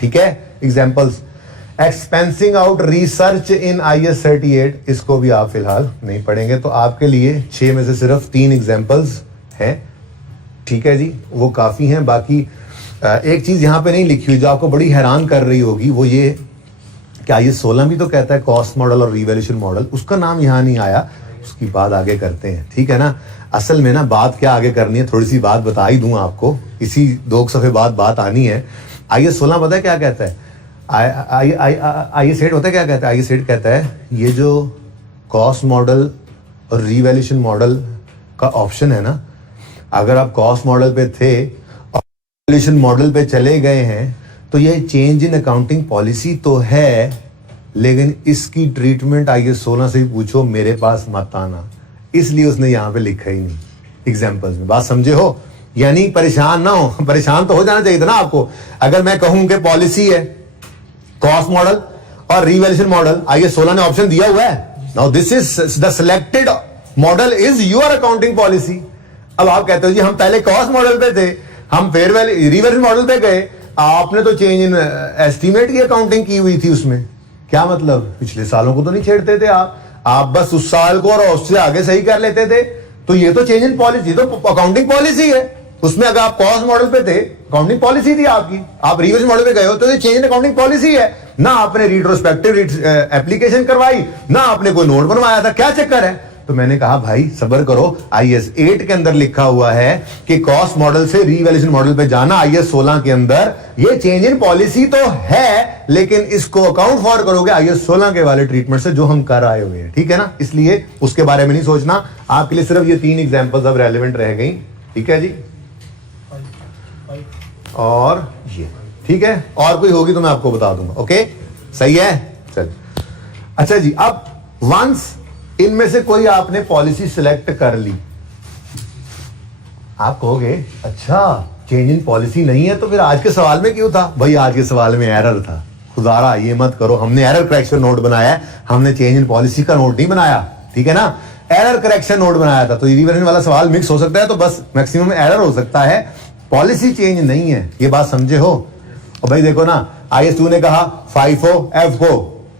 ठीक है। Examples, expensing out research in IAS 38, इसको भी आप फिलहाल नहीं पढ़ेंगे। तो आपके लिए 6 में से सिर्फ 3 एग्जांपल्स है, ठीक है जी, वो काफ़ी हैं। बाकी एक चीज़ यहाँ पे नहीं लिखी हुई जो आपको बड़ी हैरान कर रही होगी, वो ये कि IAS 16 भी तो कहता है कॉस्ट मॉडल और रिवैल्यूएशन मॉडल, उसका नाम यहाँ नहीं आया, उसकी बात आगे करते हैं, ठीक है ना। असल में ना बात क्या आगे करनी है, थोड़ी सी बात बता ही दूँ आपको, इसी 2 सफ़े बाद बात आनी है। IAS 16 पता है क्या कहता है, IAS 8 होता है क्या कहता है, IAS 8 कहता है ये जो कॉस्ट मॉडल और रिवैल्यूएशन मॉडल का ऑप्शन है ना, अगर आप कॉस्ट मॉडल पे थे और रिवैल्यूएशन मॉडल पे चले गए हैं तो ये चेंज इन अकाउंटिंग पॉलिसी तो है, लेकिन इसकी ट्रीटमेंट IAS 16 से ही पूछो, मेरे पास मत आना। इसलिए उसने यहाँ पे लिखा ही नहीं एग्जाम्पल्स में। बात समझे हो? यानी परेशान ना हो, परेशान तो हो जाना चाहिए था ना आपको। अगर मैं कहूं कि पॉलिसी है कॉस्ट मॉडल और रिवैल्यूएशन मॉडल, IAS 16 ने ऑप्शन दिया हुआ है, now this is the selected model is your accounting policy. अब आप कहते हो जी हम पहले कॉस्ट मॉडल पे थे, हम फिर रिवैल्यूएशन मॉडल पे गए, आपने तो चेंज इन एस्टीमेट की अकाउंटिंग की हुई थी उसमें। क्या मतलब, पिछले सालों को तो नहीं छेड़ते थे आप बस उस साल को और उससे आगे सही कर लेते थे। तो ये तो चेंज इन पॉलिसी, तो अकाउंटिंग पॉलिसी है, उसमें अगर आप कॉस्ट मॉडल पे थे अकाउंटिंग पॉलिसी थी आपकी, आप रिवैल्यूएशन मॉडल पे गए हो तो ये चेंज इन अकाउंटिंग पॉलिसी है ना। आपने रिट्रोस्पेक्टिव एप्लीकेशन करवाई ना, आपने कोई नोट बनवाया था, क्या चक्कर है? तो मैंने कहा भाई सब्र करो, IAS 8 के अंदर लिखा हुआ है कि कॉस्ट मॉडल से रिवैल्यूएशन मॉडल पे जाना, IAS 16 के अंदर ये चेंज इन पॉलिसी तो है, लेकिन इसको अकाउंट फॉर करोगे IAS 16 के वाले ट्रीटमेंट से जो हम कर आए हुए हैं, ठीक है ना। इसलिए उसके बारे में नहीं सोचना, आपके लिए सिर्फ ये 3 एग्जांपल्स अब रेलेवेंट रह गई, ठीक है जी। और ये ठीक है, और कोई होगी तो मैं आपको बता दूंगा, ओके सही है। चल अच्छा जी, अब वंस इनमें से कोई आपने पॉलिसी सिलेक्ट कर ली, आप कहोगे अच्छा चेंज इन पॉलिसी नहीं है तो फिर आज के सवाल में क्यों था? भाई आज के सवाल में एरर था, खुदारा ये मत करो, हमने एरर करेक्शन नोट बनाया है, हमने चेंज इन पॉलिसी का नोट नहीं बनाया, ठीक है ना। एरर करेक्शन नोट बनाया था, तो रिवर्जन वाला सवाल मिक्स हो सकता है, तो बस मैक्सिमम एरर हो सकता है, पॉलिसी चेंज नहीं है, ये बात समझे हो। और भाई देखो ना, IAS 2 ने कहा FIFO FO,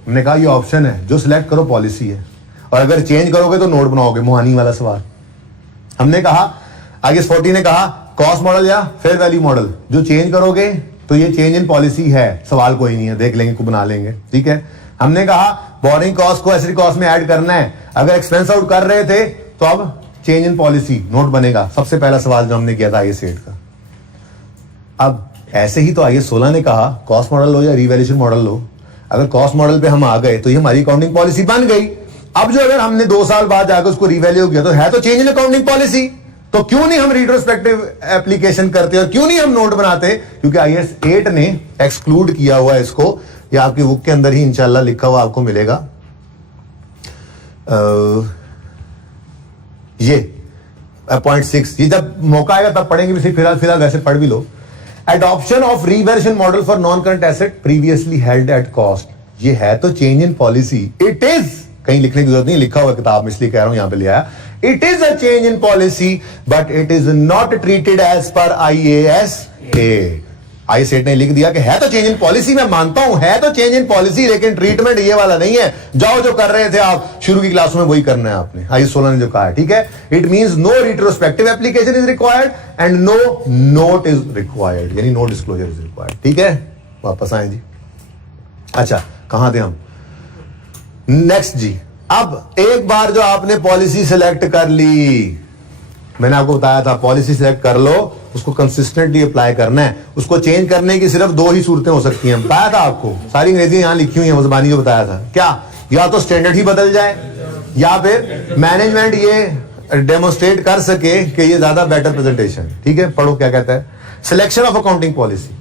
हमने कहा ये ऑप्शन है, जो सिलेक्ट करो पॉलिसी है, और अगर चेंज करोगे तो नोट बनाओगे, मुहानी वाला सवाल। हमने कहा IAS 40 ने कहा कॉस्ट मॉडल या फेयर वैल्यू मॉडल, जो चेंज करोगे तो ये चेंज इन पॉलिसी है, सवाल कोई नहीं है, देख लेंगे, को बना लेंगे, ठीक है। हमने कहा बोरिंग कॉस्ट को एसिड कॉस्ट में ऐड करना है, अगर एक्सपेंस आउट कर रहे थे तो अब चेंज इन पॉलिसी नोट बनेगा, सबसे पहला सवाल जो हमने किया था IAS 8 का। अब ऐसे ही तो IAS 16 ने कहा कॉस्ट मॉडल लो या रिवैल्यूएशन मॉडल लो, अगर कॉस्ट मॉडल पे हम आ गए तो ये हमारी अकाउंटिंग पॉलिसी बन गई। अब जो अगर हमने 2 साल बाद जाकर उसको रिवैल्यू किया तो है तो चेंज इन अकाउंटिंग पॉलिसी, तो क्यों नहीं हम रिट्रोस्पेक्टिव एप्लीकेशन करते और क्यों नहीं हम नोट बनाते? क्योंकि IAS 8 ने एक्सक्लूड किया हुआ है इसको, या आपकी बुक के अंदर ही इंशाल्लाह लिखा हुआ आपको मिलेगा। ये पॉइंट 6, ये जब मौका आएगा तब पढ़ेंगे, फिलहाल वैसे पढ़ भी लो। Adoption of revaluation model for non current asset previously held at cost, ये है तो change in policy, it is, कहीं लिखने की जरूरत नहीं, लिखा हुआ किताब में, इसलिए कह रहा हूं यहां पे ले आया। It is a change in policy but it is not treated as per IAS 8। IAS 8 ने लिख दिया कि है तो चेंज इन पॉलिसी, मैं मानता हूं है तो चेंज इन पॉलिसी, लेकिन ट्रीटमेंट ये वाला नहीं है, जाओ जो कर रहे थे आप शुरू की क्लासों में वही करना है आपने, IAS 16 ने जो कहा है, ठीक है। It means no retrospective application is required and no note is required, यानी नो डिस्क्लोजर इज रिक्वायर्ड, ठीक है। वापस आए जी, अच्छा कहां थे हम, नेक्स्ट जी। अब एक बार जो आपने पॉलिसी सिलेक्ट कर ली, मैंने आपको बताया था पॉलिसी सिलेक्ट कर लो, उसको कंसिस्टेंटली अप्लाई करना है, उसको चेंज करने की सिर्फ 2 ही सूरतें हो सकती हैं, बताया था आपको, सारी अंग्रेजी यहां लिखी हुई है, ज़बानी जो बताया था, क्या या तो स्टैंडर्ड ही बदल जाए या फिर मैनेजमेंट ये डेमोस्ट्रेट कर सके कि ये ज्यादा बेटर प्रेजेंटेशन, ठीक है। पढ़ो क्या कहता है, selection of accounting policy,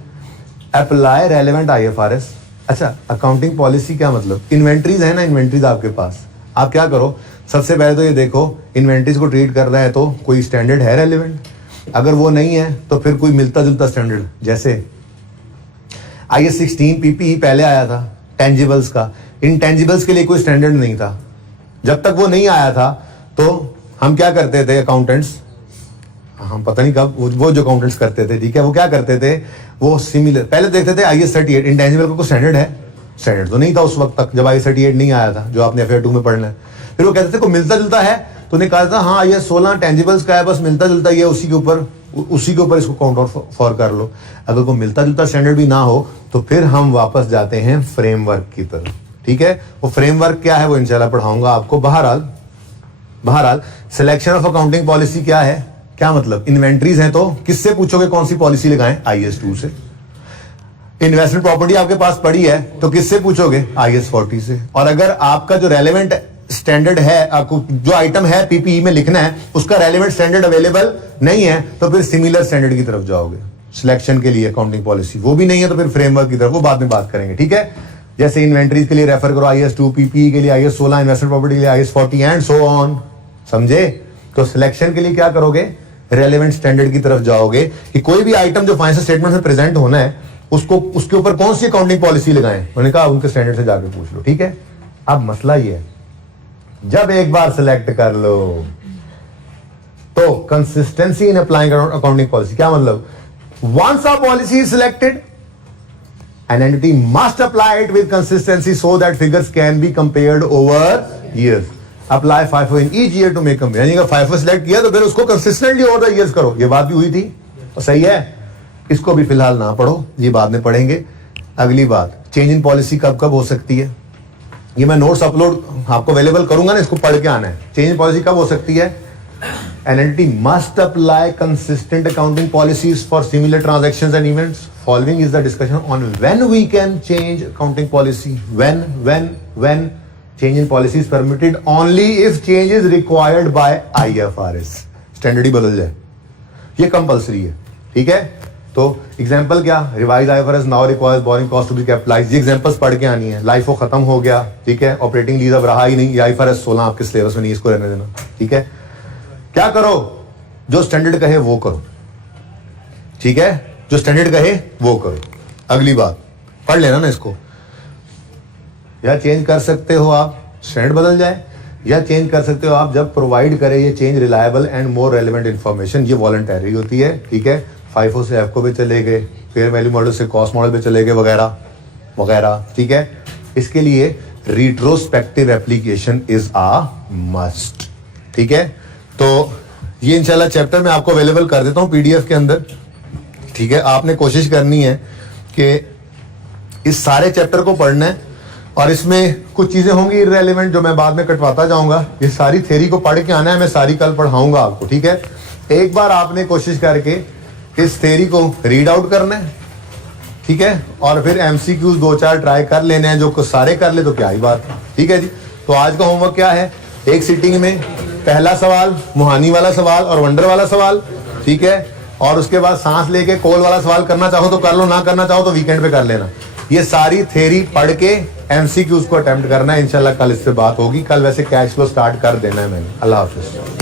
apply relevant IFRS। अच्छा अकाउंटिंग पॉलिसी क्या मतलब, इन्वेंट्रीज है ना, इन्वेंट्रीज आपके पास, आप क्या करो, सबसे पहले तो ये देखो इन्वेंट्रीज को ट्रीट कर रहा है तो कोई स्टैंडर्ड है रेलेवेंट, अगर वो नहीं है तो फिर कोई मिलता जुलता स्टैंडर्ड, जैसे IAS 16 PPE पहले आया था टेंजिबल्स का, इंटेंजिबल्स के लिए कोई स्टैंडर्ड नहीं था, जब तक वो नहीं आया था तो हम क्या करते थे अकाउंटेंट्स, हम पता नहीं कब वो जो अकाउंटेंट्स करते थे, ठीक है, वो क्या करते थे, वो सिमिलर पहले देखते थे IAS 38 इंटेंजिबल का कोई स्टैंडर्ड है, स्टैंडर्ड तो नहीं था उस वक्त तक जब IAS 38 नहीं आया था, जो आपने FA 2 में पढ़ना है, फिर वो कहते थे कोई मिलता जुलता है तो उन्हें कहा था हाँ ये 16 टेंजिबल्स का है, बस मिलता जुलता ही है, उसी के ऊपर इसको काउंट आउट फॉर कर लो। अगर कोई मिलता जुलता स्टैंडर्ड भी ना हो तो फिर हम वापस जाते हैं फ्रेमवर्क की तरफ, ठीक है। वो फ्रेमवर्क क्या है वो इंशाल्लाह पढ़ाऊंगा आपको। बहरहाल सिलेक्शन ऑफ अकाउंटिंग पॉलिसी क्या है, क्या मतलब, इन्वेंट्रीज हैं तो किससे पूछोगे कौन सी पॉलिसी लगाएं, IAS 2 से। इन्वेस्टमेंट प्रॉपर्टी आपके पास पड़ी है तो किससे पूछोगे, IAS 40 से। और अगर आपका जो रेलेवेंट स्टैंडर्ड है, आपको जो आइटम है PPE में लिखना है उसका रेलेवेंट स्टैंडर्ड अवेलेबल नहीं है तो फिर सिमिलर स्टैंडर्ड की तरफ जाओगे सिलेक्शन के लिए अकाउंटिंग पॉलिसी। वो भी नहीं है तो फिर फ्रेमवर्क की तरफ, वो बाद में बात करेंगे, ठीक है। जैसे इन्वेंट्रीज के लिए रेफर करो IAS 2, PPE के लिए IAS 16, इन्वेस्टमेंट प्रॉपर्टी के लिए IAS 40 एंड सो ऑन, समझे। तो सिलेक्शन के लिए क्या करोगे, रेलेवेंट स्टैंडर्ड की तरफ जाओगे कि कोई भी आइटम जो फाइनेंशियल स्टेटमेंट में प्रेजेंट होना है उसको उसके ऊपर कौन सी अकाउंटिंग पॉलिसी लगाएं। उन्होंने कहा उनके स्टैंडर्ड से जाके पूछ लो, ठीक है। अब मसला ये है, जब एक बार सिलेक्ट कर लो तो consistency in applying accounting policy, क्या मतलब, once a policy is selected an entity must apply it with consistency so that figures can be compared over years. Apply FIFO in each year to make compare. यानी अगर FIFO select किया तो फिर उसको consistently over the years करो। ये बात भी हुई थी और सही है। इसको भी फिलहाल ना पढ़ो, ये बाद में पढ़ेंगे। अगली बात, चेंज इन पॉलिसी कब कब हो सकती है, ये मैं नोट्स अपलोड आपको अवेलेबल करूंगा ना, इसको पढ़ के आना है। चेंज इन पॉलिसी कब हो सकती है, an entity must apply consistent accounting policies for similar transactions and events. Following is the discussion on when we can change accounting policy. When change in policy is permitted only if change is required by IFRS. Standard ही बदल जाए, ये compulsory है, ठीक है। तो example क्या, revise IFRS now requires borrowing cost to be capitalised. ये एग्जांपल्स पढ़ के आनी है। लाइफ वो खत्म हो गया, ठीक है। ऑपरेटिंग लीज अब रहा ही नहीं, IFRS 16 आपके सिलेबस में नहीं, इसको रहने देना, ठीक है। क्या करो, जो स्टैंडर्ड कहे वो करो, ठीक है, जो स्टैंडर्ड कहे वो करो। अगली बात पढ़ लेना ना इसको, या चेंज कर सकते हो आप स्टैंडर्ड बदल जाए, या चेंज कर सकते हो आप जब प्रोवाइड करे ये change reliable and more relevant information. ये वॉलंटरी होती है, ठीक है। FIFO से FCO पे चले गए, फेयर वैल्यू मॉडल से कॉस्ट मॉडल पे चले गए, वगैरह वगैरह, ठीक है। इसके लिए retrospective application is a must, ठीक है। तो ये इंशाल्लाह चैप्टर में आपको अवेलेबल कर देता हूं PDF के अंदर, ठीक है। आपने कोशिश करनी है कि इस सारे चैप्टर को पढ़ना है और इसमें कुछ चीजें होंगी इररेलेवेंट जो मैं बाद में कटवाता जाऊंगा। ये सारी थ्योरी को पढ़ के आना है, मैं सारी कल पढ़ाऊंगा आपको, ठीक है। एक बार आपने कोशिश करके इस थ्योरी को रीड आउट करना है, ठीक है, और फिर MCQs 2-4 ट्राई कर लेने हैं। जो सारे कर ले तो क्या ही बात, ठीक है जी। तो आज का होमवर्क क्या है, एक सीटिंग में पहला सवाल मुहानी वाला सवाल और वंडर वाला सवाल, ठीक है, और उसके बाद सांस लेके कोल वाला सवाल करना चाहो तो कर लो, ना करना चाहो तो वीकेंड पे कर लेना। ये सारी थ्योरी पढ़ के MCQs को अटेम्प्ट करना है। इंशाल्लाह कल इससे बात होगी। कल वैसे कैश फ्लो स्टार्ट कर देना है मैंने। अल्लाह हाफिज।